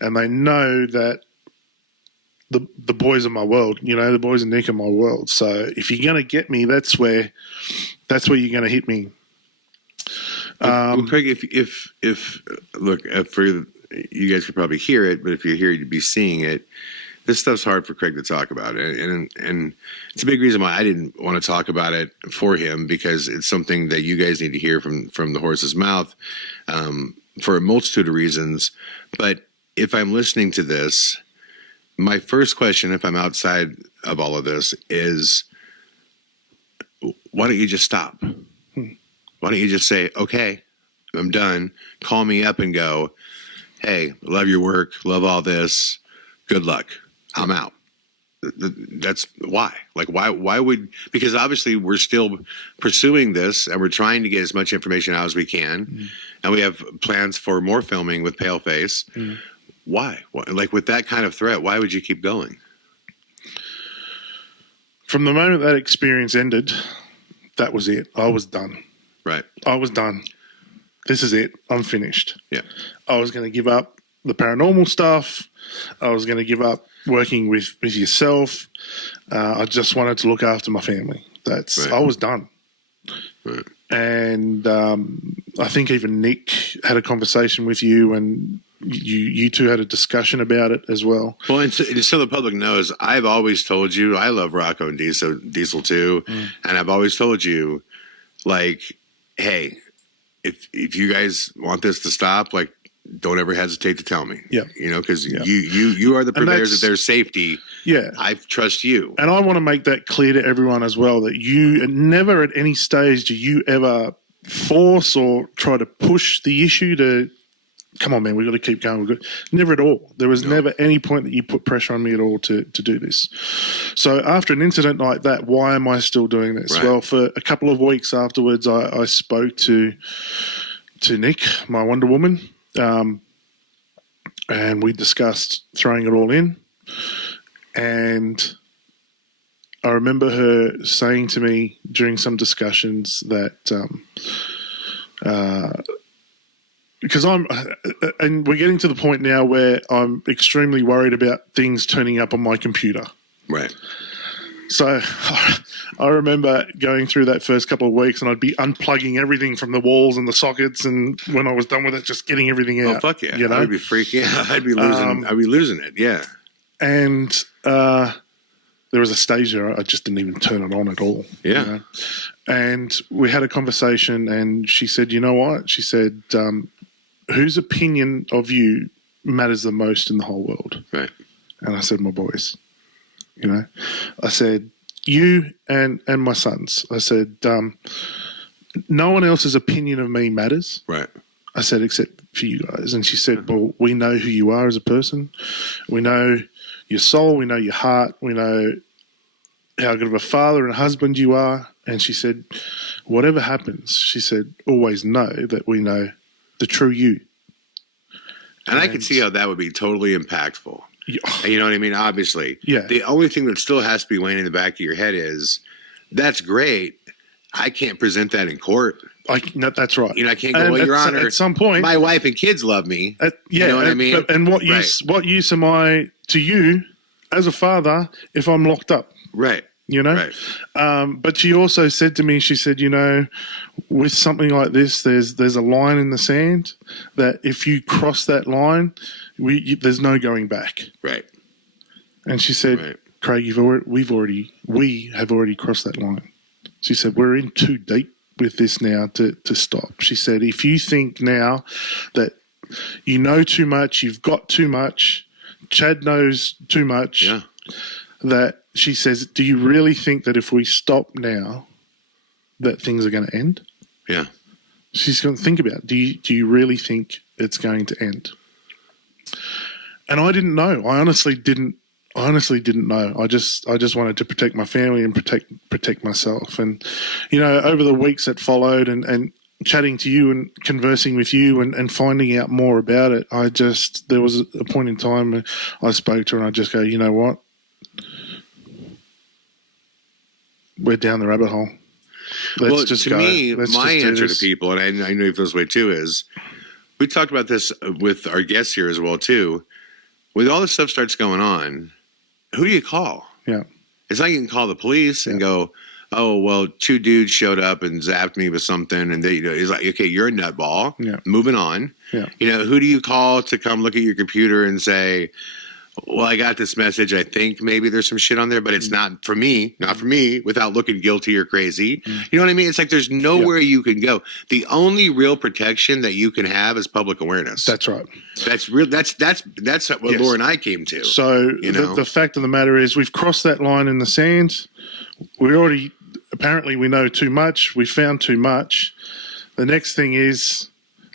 And they know that the boys are my world. The boys and Nick are my world. So if you're going to get me, that's where you're going to hit me. Well, Craig, if look, for you guys could probably hear it, but if you're here, you'd be seeing it. This stuff's hard for Craig to talk about, and it's a big reason why I didn't want to talk about it for him, because it's something that you guys need to hear from the horse's mouth, for a multitude of reasons. But if I'm listening to this, my first question, if I'm outside of all of this, is why don't you just stop? Why don't you just say, okay, I'm done. Call me up and go, hey, love your work, love all this, good luck, I'm out. That's why. Like, why would, because obviously we're still pursuing this and we're trying to get as much information out as we can. And we have plans for more filming with Paleface. Why? Like, with that kind of threat, why would you keep going? From the moment that experience ended, that was it. I was done. Right. I was done. This is it. I'm finished. Yeah. I was going to give up the paranormal stuff. I was going to give up working with yourself. I just wanted to look after my family. I was done. Right. And I think even Nick had a conversation with you, and you two had a discussion about it as well. Well, and so the public knows, I've always told you, I love Rocco and Diesel too, and I've always told you, like, hey, if you guys want this to stop, like, don't ever hesitate to tell me. Yeah. Because you are the purveyors of their safety. Yeah. I trust you. And I want to make that clear to everyone as well, that you never at any stage do you ever force or try to push the issue to, come on, man, we've got to keep going. Never at all. There was never any point that you put pressure on me at all to do this. So after an incident like that, why am I still doing this? Right. Well, for a couple of weeks afterwards, I spoke to Nick, my Wonder Woman, and we discussed throwing it all in. And I remember her saying to me during some discussions that because and we're getting to the point now where I'm extremely worried about things turning up on my computer. Right. So I remember going through that first couple of weeks, and I'd be unplugging everything from the walls and the sockets, and when I was done with it, just getting everything out. Oh, fuck yeah. I'd be freaking out. I'd be losing it. Yeah. And there was a stage there I just didn't even turn it on at all. Yeah. And we had a conversation, and she said, you know what? She said, whose opinion of you matters the most in the whole world? Right. And I said, my boys. I said, you and my sons. I said, no one else's opinion of me matters. Right. I said, except for you guys. And she said, well, we know who you are as a person. We know your soul. We know your heart. We know how good of a father and husband you are. And she said, whatever happens, she said, always know that we know the true you. And I could see how that would be totally impactful. Yeah. You know what I mean? Obviously. Yeah. The only thing that still has to be weighing in the back of your head is, that's great. I can't present that in court. No, that's right. You know, I can't go, well, Your Honor, at some point, my wife and kids love me. You know what I mean? And what use am I to you as a father if I'm locked up? Right. You know? Right. But she also said to me, she said, you know, with something like this, there's a line in the sand that if you cross that line, there's no going back. Right. And she said, Craig, we have already crossed that line. She said, we're in too deep with this now to stop. She said, if you think now that you know too much, you've got too much, Chad knows too much, that she says, do you really think that if we stop now that things are going to end? Yeah. She's going to think about it. Do you really think it's going to end? And I didn't know. I honestly didn't know. I just wanted to protect my family and protect myself. And, you know, over the weeks that followed and chatting to you and conversing with you and finding out more about it, there was a point in time I spoke to her and I just go, you know what? We're down the rabbit hole. Let's just go. Me, my answer to people, and I know you feel this way too, is we talked about this with our guests here as well too. When all this stuff starts going on, who do you call? Yeah. It's like you can call the police and go, oh, well, 2 dudes showed up and zapped me with something. And they, you know, it's like, okay, you're a nutball. Yeah. Moving on. Yeah. You know, who do you call to come look at your computer and say, well, I got this message. I think maybe there's some shit on there, but it's not for me, without looking guilty or crazy. You know what I mean? It's like there's nowhere you can go. The only real protection that you can have is public awareness. That's right. That's real. That's what Laura and I came to. So the fact of the matter is we've crossed that line in the sand. Apparently we know too much. We found too much. The next thing is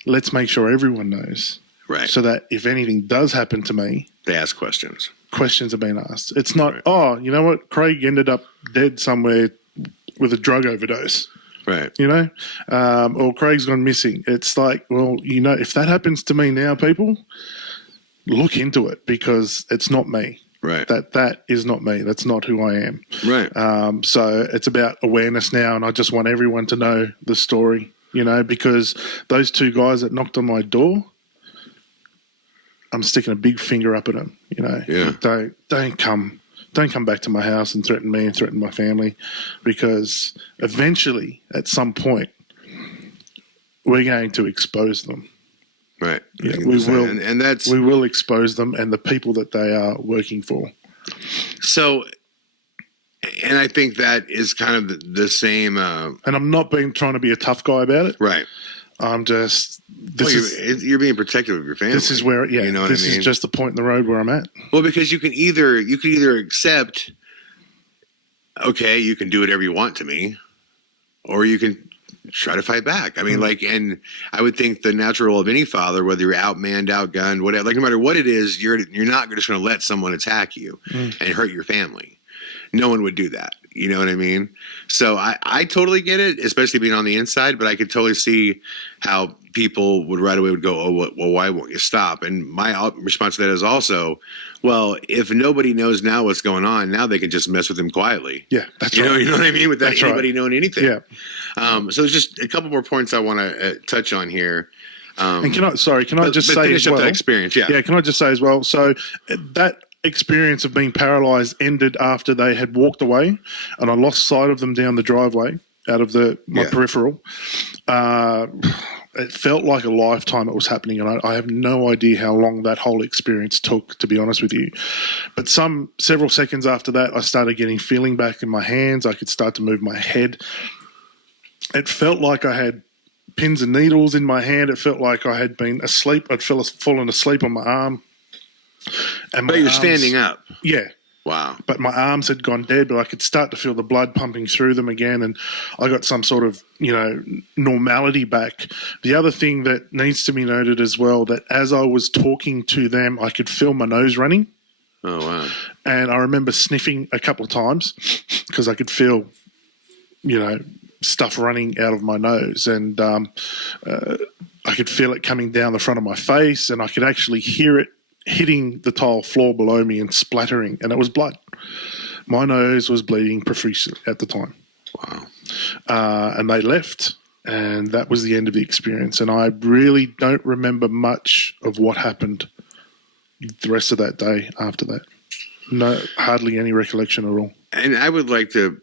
let's make sure everyone knows. Right. So that if anything does happen to me, they ask questions. Questions are being asked. It's not, oh, you know what? Craig ended up dead somewhere with a drug overdose. Right. You know? Or Craig's gone missing. It's like, well, you know, if that happens to me now, people, look into it because it's not me. Right. That is not me. That's not who I am. Right. So it's about awareness now, and I just want everyone to know the story, you know, because those 2 guys that knocked on my door, I'm sticking a big finger up at them, you know. Yeah. Don't come back to my house and threaten me and threaten my family, because eventually, at some point, we're going to expose them. Right. Yeah, we will, and we will expose them and the people that they are working for. So, and I think that is kind of the same. And I'm not trying to be a tough guy about it. Right. I'm just. You're being protective of your family. This is where, you know what I mean? This is just the point in the road where I'm at. Well, because you can either accept, okay, you can do whatever you want to me, or you can try to fight back. I mean, and I would think the natural role of any father, whether you're outmanned, outgunned, whatever, like no matter what it is, you're not just going to let someone attack you and hurt your family. No one would do that. You know what I mean? So I totally get it, especially being on the inside, but I could totally see how people would right away go, oh, well, why won't you stop? And my response to that is also, well, if nobody knows now what's going on, now they can just mess with him quietly. Yeah, that's right. You know what I mean? Without anybody knowing anything. Yeah. So there's just a couple more points I want to touch on here. And can I just say as well? That experience, yeah, can I just say as well? So that experience of being paralyzed ended after they had walked away, and I lost sight of them down the driveway out of my peripheral. It felt like a lifetime it was happening, and I have no idea how long that whole experience took, to be honest with you. But several seconds after that, I started getting feeling back in my hands. I could start to move my head. It felt like I had pins and needles in my hand. It felt like I had been asleep. I'd fallen asleep on my arm. But you're standing up. Yeah. Wow. But my arms had gone dead, but I could start to feel the blood pumping through them again, and I got some sort of, normality back. The other thing that needs to be noted as well, that as I was talking to them, I could feel my nose running. Oh, wow. And I remember sniffing a couple of times because I could feel, stuff running out of my nose, and I could feel it coming down the front of my face, and I could actually hear it hitting the tile floor below me and splattering, and it was blood. My nose was bleeding profusely at the time. Wow. And they left, and that was the end of the experience. And I really don't remember much of what happened the rest of that day after that. No, hardly any recollection at all. And I would like to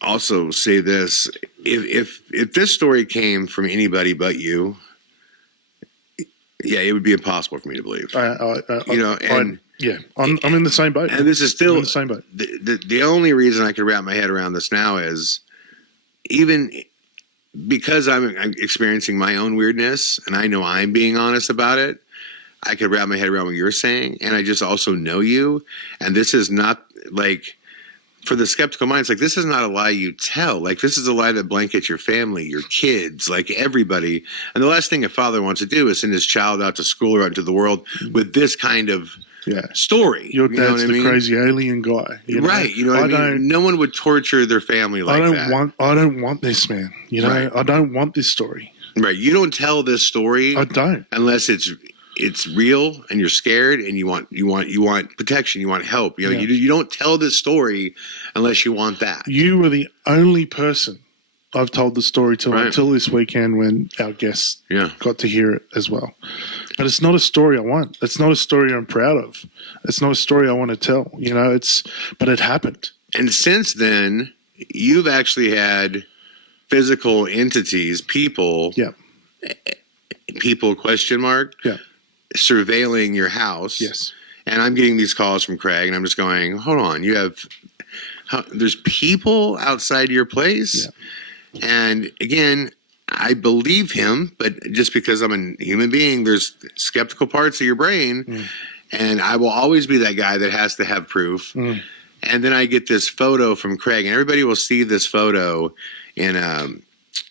also say this: if this story came from anybody but you, yeah, it would be impossible for me to believe. I'm in the same boat. And this is still I'm in the same boat. The only reason I could wrap my head around this now is even because I'm experiencing my own weirdness, and I know I'm being honest about it. I could wrap my head around what you're saying, and I just also know you. And this is not like, for the skeptical mind, it's like, this is not a lie you tell. Like, this is a lie that blankets your family, your kids, like everybody. And the last thing a father wants to do is send his child out to school or out into the world with this kind know story. Your dad's the crazy alien guy, right? You know what I mean? No one would torture their family like that. I don't want this, man. Right. I don't want this story. Right? You don't tell this story. I don't, unless it's real and you're scared and you want protection, you want help. You don't tell this story unless you want that. You were the only person I've told the story to until this weekend when our guests got to hear it as well. But it's not a story I want. It's not a story I'm proud of. It's not a story I want to tell. But it happened. And since then, you've actually had physical entities, people, question mark, surveilling your house. Yes. And I'm getting these calls from Craig, and I'm just going, hold on, there's people outside your place? Yeah. And again, I believe him, but just because I'm a human being, there's skeptical parts of your brain, and I will always be that guy that has to have proof. And then I get this photo from Craig, and everybody will see this photo in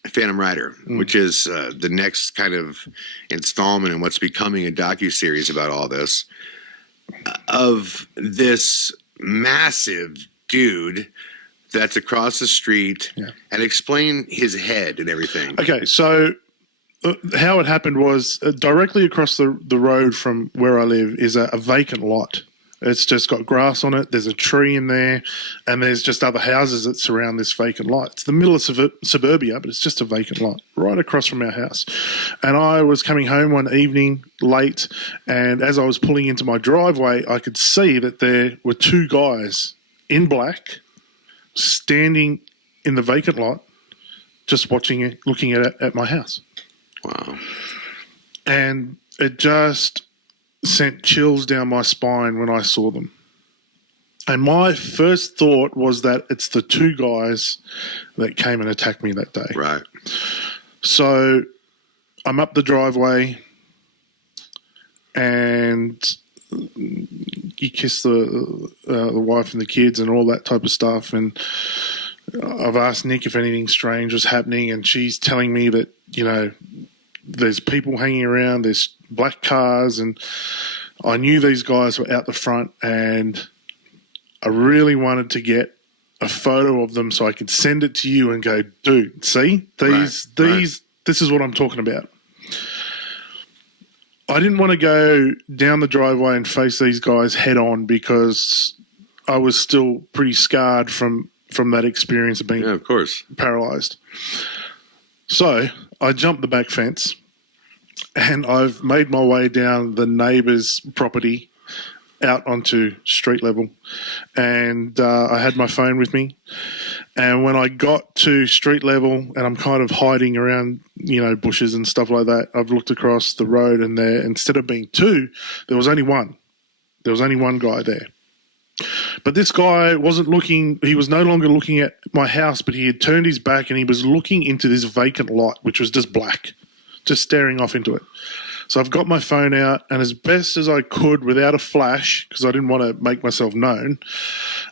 Phantom Rider, which is the next kind of installment in what's becoming a docuseries about all this, of this massive dude that's across the street, and explain his head and everything. Okay, so how it happened was directly across the road from where I live is a vacant lot. It's just got grass on it. There's a tree in there, and there's just other houses that surround this vacant lot. It's the middle of suburbia, but it's just a vacant lot right across from our house. And I was coming home one evening late, and as I was pulling into my driveway, I could see that there were two guys in black standing in the vacant lot, just watching it, looking at my house. Wow. And it just sent chills down my spine when I saw them. And my first thought was that it's the two guys that came and attacked me that day. Right. So I'm up the driveway, and you kiss the wife and the kids and all that type of stuff. And I've asked Nick if anything strange was happening, and she's telling me that, there's people hanging around, there's black cars, and I knew these guys were out the front, and I really wanted to get a photo of them so I could send it to you and go, dude, see, this is what I'm talking about. I didn't want to go down the driveway and face these guys head on because I was still pretty scarred from that experience of being of course, paralyzed. So I jumped the back fence, and I've made my way down the neighbour's property out onto street level, and I had my phone with me. And when I got to street level, and I'm kind of hiding around, bushes and stuff like that, I've looked across the road, and there, instead of being two, there was only one. There was only one guy there. But this guy wasn't looking, he was no longer looking at my house, but he had turned his back and he was looking into this vacant lot, which was just black, just staring off into it. So I've got my phone out, and as best as I could without a flash, because I didn't want to make myself known,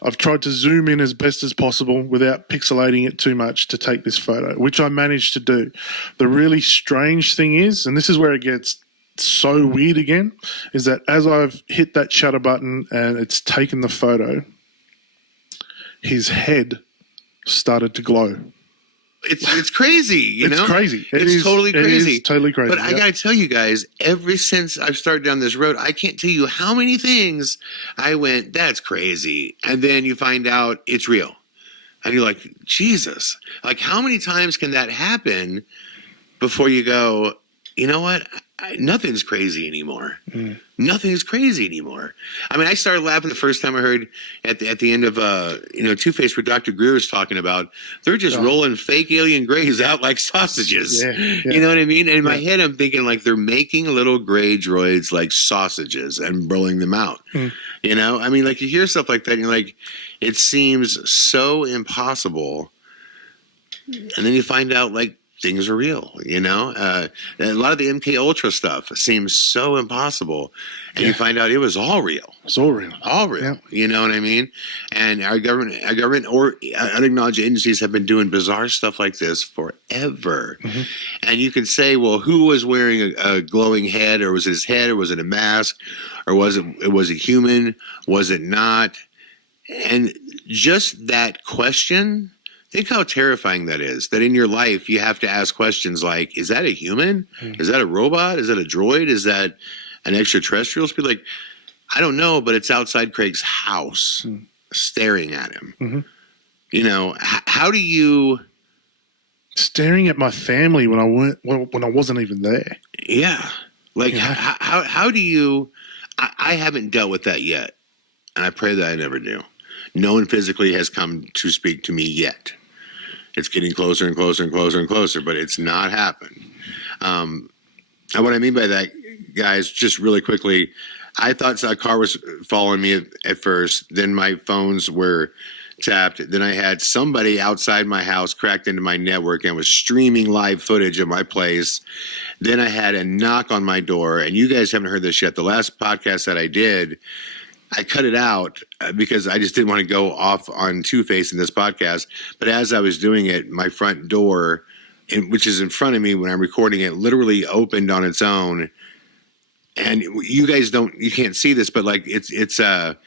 I've tried to zoom in as best as possible without pixelating it too much to take this photo, which I managed to do. The really strange thing is, and this is where it gets so weird again, is that as I've hit that shutter button and it's taken the photo, his head started to glow. It's crazy, It's crazy. It's totally crazy. It is totally crazy. But I got to tell you guys, ever since I've started down this road, I can't tell you how many things I went, that's crazy. And then you find out it's real. And you're like, Jesus, like how many times can that happen before you go, you know what? Nothing's crazy anymore. Nothing's crazy anymore. I mean, I started laughing the first time I heard at the end of Two-Face where Dr. Greer was talking about they're just rolling fake alien grays out like sausages. Yeah. You know what I mean? And in my head, I'm thinking like they're making little gray droids like sausages and rolling them out. You know, I mean, like you hear stuff like that, and you're like, it seems so impossible, and then you find out like things are real, you know. A lot of the MK Ultra stuff seems so impossible, and you find out it was all real. It's all real. All real. Yeah. You know what I mean? And our government or unacknowledged agencies have been doing bizarre stuff like this forever. And you can say, well, who was wearing a glowing head, or was it his head, or was it a mask, or was it human? Was it not? And just that question, think how terrifying that is, that in your life you have to ask questions like, is that a human? Is that a robot? Is that a droid? Is that an extraterrestrial? Like, I don't know, but it's outside Craig's house staring at him. You know, how do you... Staring at my family when I wasn't even there. Yeah. Like, how do you... I haven't dealt with that yet, and I pray that I never do. No one physically has come to speak to me yet. It's getting closer and closer and closer and closer, but it's not happened. And what I mean by that, guys, just really quickly, I thought a car was following me at first. Then my phones were tapped. Then I had somebody outside my house cracked into my network and was streaming live footage of my place. Then I had a knock on my door, and you guys haven't heard this yet. The last podcast that I did, I cut it out because I just didn't want to go off on Two-Face in this podcast. But as I was doing it, my front door, which is in front of me when I'm recording it, literally opened on its own. And you guys you can't see this, but like it's a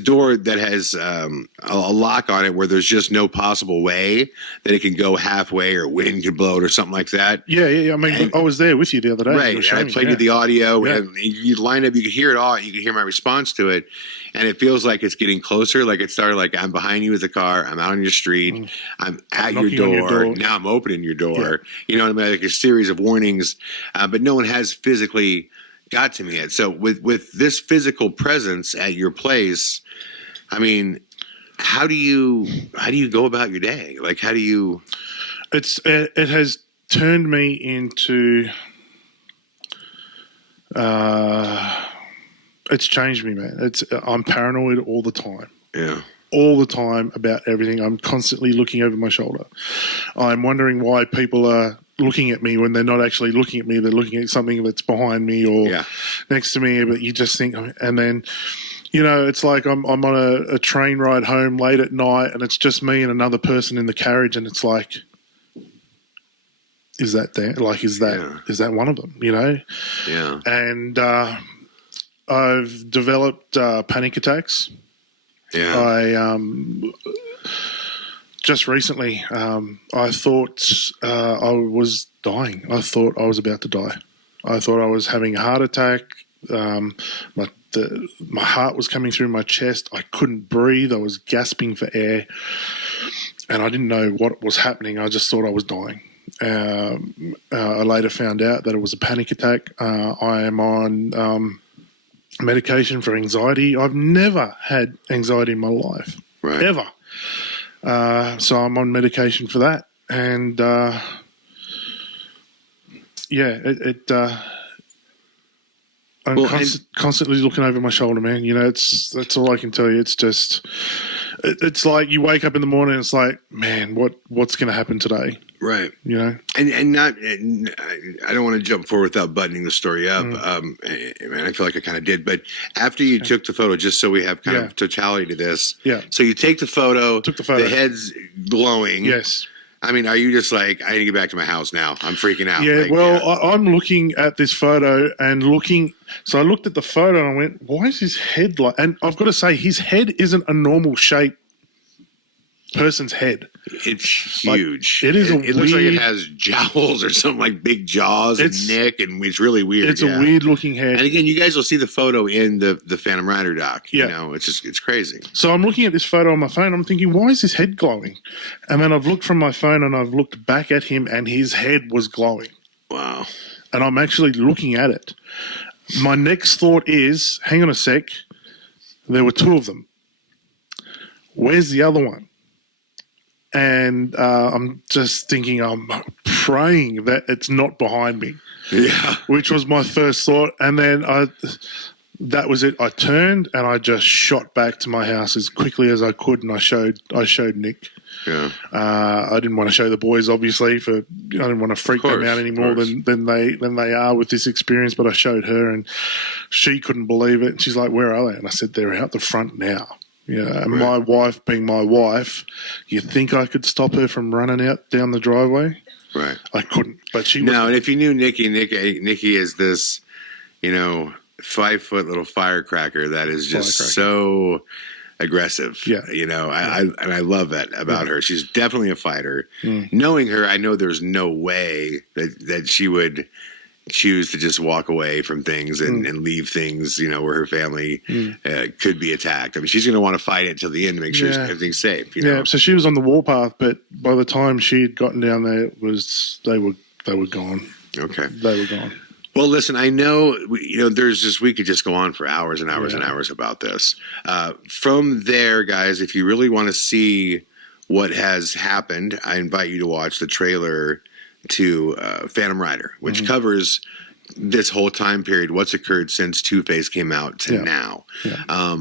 door that has a lock on it where there's just no possible way that it can go halfway or wind could blow it or something like that. Yeah. I mean, I was there with you the other day. Right. And I played you the audio and you line up, you could hear it all. You could hear my response to it. And it feels like it's getting closer. Like it started like I'm behind you with the car. I'm out on your street. I'm at your door. Now I'm opening your door. Yeah. You know what I mean? Like a series of warnings. But no one has physically got to me yet. So with this physical presence at your place, I mean, how do you go about your day? Like, how do you? It has turned me into. It's changed me, man. I'm paranoid all the time. Yeah. All the time about everything. I'm constantly looking over my shoulder. I'm wondering why people are looking at me when they're not actually looking at me. They're looking at something that's behind me or next to me, but you just think, and then, you know, it's like I'm on a train ride home late at night and it's just me and another person in the carriage, and it's like, is that there? Like, is that one of them, you know? Yeah. And I've developed panic attacks. Yeah. I just recently, I thought I was dying. I thought I was about to die. I thought I was having a heart attack. My heart was coming through my chest. I couldn't breathe. I was gasping for air, and I didn't know what was happening. I just thought I was dying. I later found out that it was a panic attack. I am on medication for anxiety. I've never had anxiety in my life, ever. So I'm on medication for that, and I'm constantly looking over my shoulder, man. You know, that's all I can tell you. It's just, it's like you wake up in the morning and it's like, man, what's going to happen today? Right. You know, and I don't want to jump forward without buttoning the story up. And I feel like I kind of did, but after you took the photo, just so we have kind of totality to this. Yeah. So you take the photo, the head's glowing. Yes. I mean, are you just like, I need to get back to my house now? I'm freaking out. Yeah, like, I'm looking at this photo and so I looked at the photo and I went, why is his head like, and I've got to say, his head isn't a normal shape person's head. It's huge. It is it looks like it has jowls or something, like big jaws and neck, and it's really weird. It's a weird looking head. And again, you guys will see the photo in the Phantom Rider doc. Yeah. You know, it's crazy. So I'm looking at this photo on my phone. I'm thinking, why is his head glowing? And then I've looked from my phone and I've looked back at him, and his head was glowing. Wow. And I'm actually looking at it. My next thought is, hang on a sec, there were 2 of them. Where's the other one? And I'm just thinking, I'm praying that it's not behind me. Yeah. Which was my first thought. And then that was it. I turned and I just shot back to my house as quickly as I could, and I showed Nick. Yeah. I didn't want to show the boys, obviously, I didn't want to freak them out any more than they are with this experience. But I showed her, and she couldn't believe it. And she's like, "Where are they?" And I said, "They're out the front now." Yeah, and my wife, being my wife, you think I could stop her from running out down the driveway? Right. I couldn't. But she no. And if you knew Nikki is this, 5-foot little firecracker that is just so aggressive. Yeah. I love that about her. She's definitely a fighter. Knowing her, I know there's no way that she would choose to just walk away from things and leave things, where her family could be attacked. I mean, she's going to want to fight it till the end to make sure everything's safe. Yeah. So she was on the warpath, but by the time she had gotten down there, they were gone. Okay. They were gone. Well, listen, I know, we could just go on for hours and hours and hours about this. From there, guys, if you really want to see what has happened, I invite you to watch the trailer to Phantom Rider, which covers this whole time period, what's occurred since Two-Face came out to now. Yeah.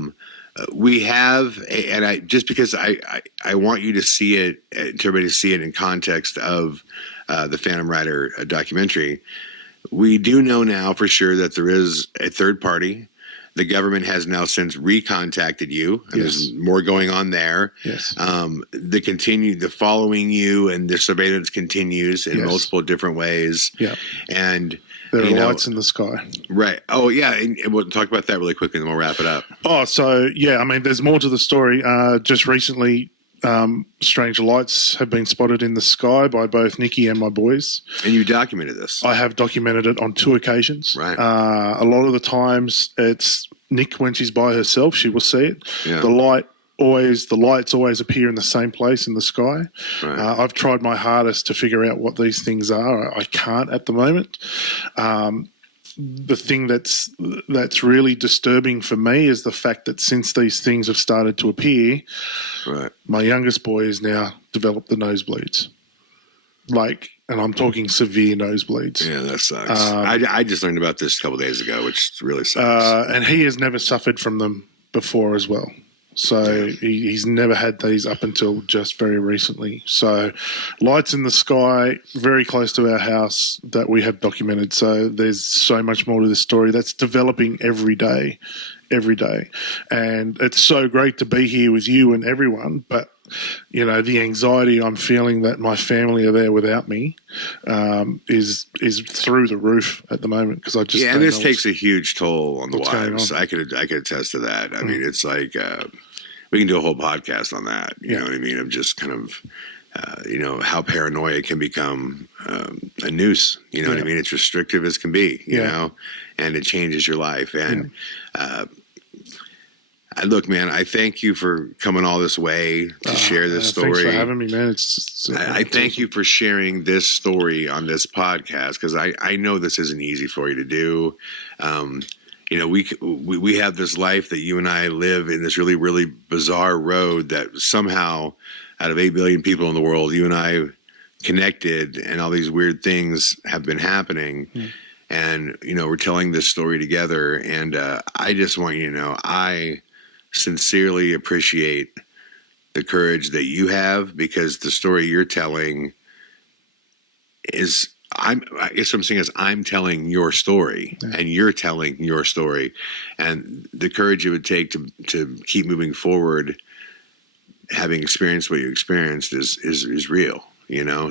We have, just because I want you to see it, everybody to see it in context of the Phantom Rider documentary. We do know now for sure that there is a third party. The government has now since recontacted you. And there's more going on there. Yes. The following you and the surveillance continues in multiple different ways. Yeah. And there are lights in the sky. Right. Oh, yeah. And we'll talk about that really quickly and then we'll wrap it up. Oh, so, I mean, there's more to the story. Just recently, strange lights have been spotted in the sky by both Nikki and my boys. And you documented this. I have documented it on 2 occasions. Right. A lot of the times it's Nick when she's by herself, she will see it. Yeah. The lights always appear in the same place in the sky. Right. I've tried my hardest to figure out what these things are. I can't at the moment. The thing that's really disturbing for me is the fact that since these things have started to appear, my youngest boy has now developed the nosebleeds. And I'm talking severe nosebleeds. Yeah, that sucks. I just learned about this a couple of days ago, which really sucks. And he has never suffered from them before as well. So he's never had these up until just very recently. So lights in the sky very close to our house that we have documented. So there's so much more to this story that's developing every day. And it's so great to be here with you and everyone. But, the anxiety I'm feeling that my family are there without me is through the roof at the moment because I just and this takes a huge toll on the wives. I could attest to that. I mean, it's like we can do a whole podcast on that. You know what I mean? Of just kind of how paranoia can become a noose. You know what I mean? It's restrictive as can be. You know, and it changes your life. And look, man, I thank you for coming all this way to share this story. Thanks for having me, man. I thank you for sharing this story on this podcast because I know this isn't easy for you to do. We have this life that you and I live in this really, really bizarre road that somehow out of 8 billion people in the world, you and I connected and all these weird things have been happening. And, we're telling this story together. And I just want you to know, I sincerely appreciate the courage that you have because the story you're telling is I guess what I'm saying is I'm telling your story and you're telling your story, and the courage it would take to keep moving forward, having experienced what you experienced is real.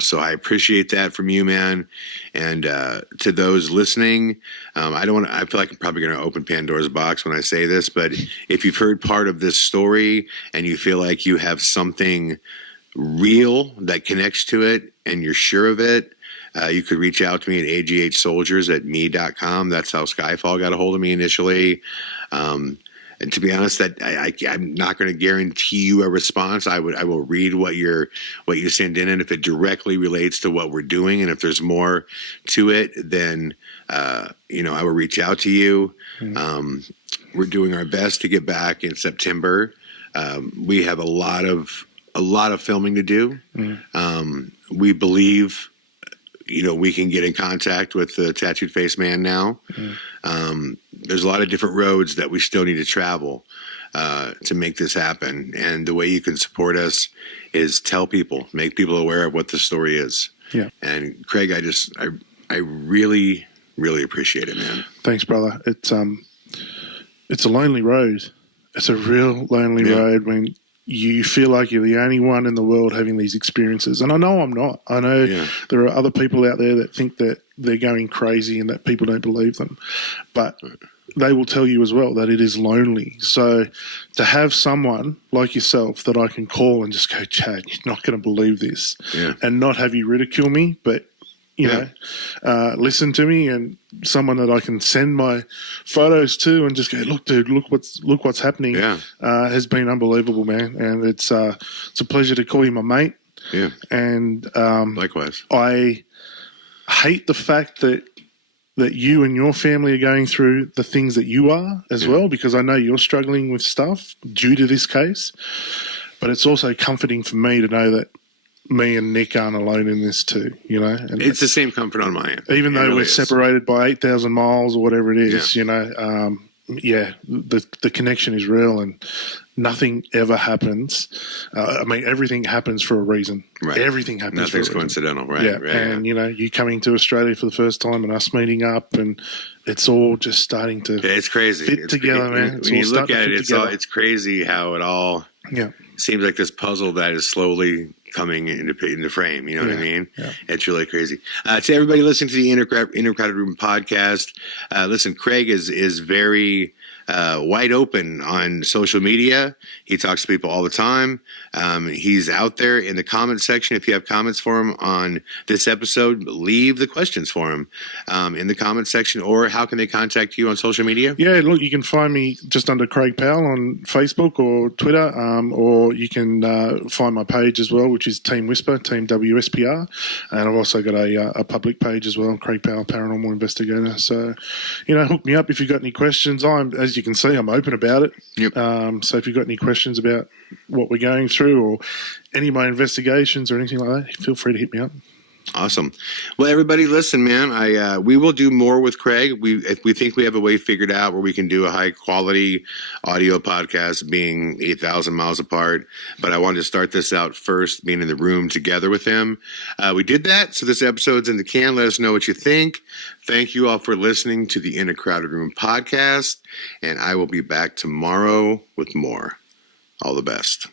So I appreciate that from you, man. And to those listening, I feel like I'm probably going to open Pandora's box when I say this, but if you've heard part of this story and you feel like you have something real, that connects to it, and you're sure of it, you could reach out to me at aghsoldiers@me.com. That's how Skyfall got a hold of me initially. And to be honest, that I'm not going to guarantee you a response. I will read what you send in, and if it directly relates to what we're doing, and if there's more to it, then I will reach out to you. We're doing our best to get back in September. We have a lot of filming to do. We believe, we can get in contact with the tattooed face man now. There's a lot of different roads that we still need to travel to make this happen. And the way you can support us is tell people, make people aware of what the story is. Yeah. And Craig, I really, really appreciate it, man. Thanks, brother. It's a lonely road. It's a real lonely road when you feel like you're the only one in the world having these experiences. And I know I'm not. I know there are other people out there that think that they're going crazy and that people don't believe them. But they will tell you as well that it is lonely. So to have someone like yourself that I can call and just go, Chad, you're not going to believe this, and not have you ridicule me, but listen to me, and someone that I can send my photos to and just go, look, dude, look what's happening. Has been unbelievable, man. And it's a pleasure to call you my mate. Yeah. And likewise. I hate the fact that you and your family are going through the things that you are as well, because I know you're struggling with stuff due to this case. But it's also comforting for me to know that me and Nick aren't alone in this too, And it's the same comfort on my end. Even though we're separated by 8,000 miles or whatever it is, the connection is real, and nothing ever happens. Everything happens for a reason. Right. Everything happens Nothing's for a reason. coincidental, right? Yeah. And, you coming to Australia for the first time and us meeting up, and it's all just starting to it's crazy. Fit together, man. When you look at it, it's crazy how it all seems like this puzzle that is slowly coming into frame. You know what I mean? Yeah. It's really crazy. To everybody listening to the Intercrowded Room podcast, listen, Craig is very wide open on social media. He talks to people all the time. He's out there in the comment section. If you have comments for him on this episode, leave the questions for him in the comment section. Or how can they contact you on social media? Yeah, look, you can find me just under Craig Powell on Facebook or Twitter, or you can find my page as well, which is Team Whisper, Team WSPR. And I've also got a public page as well, Craig Powell, Paranormal Investigator. So, hook me up if you've got any questions. As you can see, I'm open about it. Yep. So if you've got any questions about what we're going through or any of my investigations or anything like that, feel free to hit me up. Awesome. Well, everybody, listen, man. We will do more with Craig. If we think we have a way figured out where we can do a high quality audio podcast, being 8,000 miles apart. But I wanted to start this out first, being in the room together with him. We did that, so this episode's in the can. Let us know what you think. Thank you all for listening to the In a Crowded Room podcast, and I will be back tomorrow with more. All the best.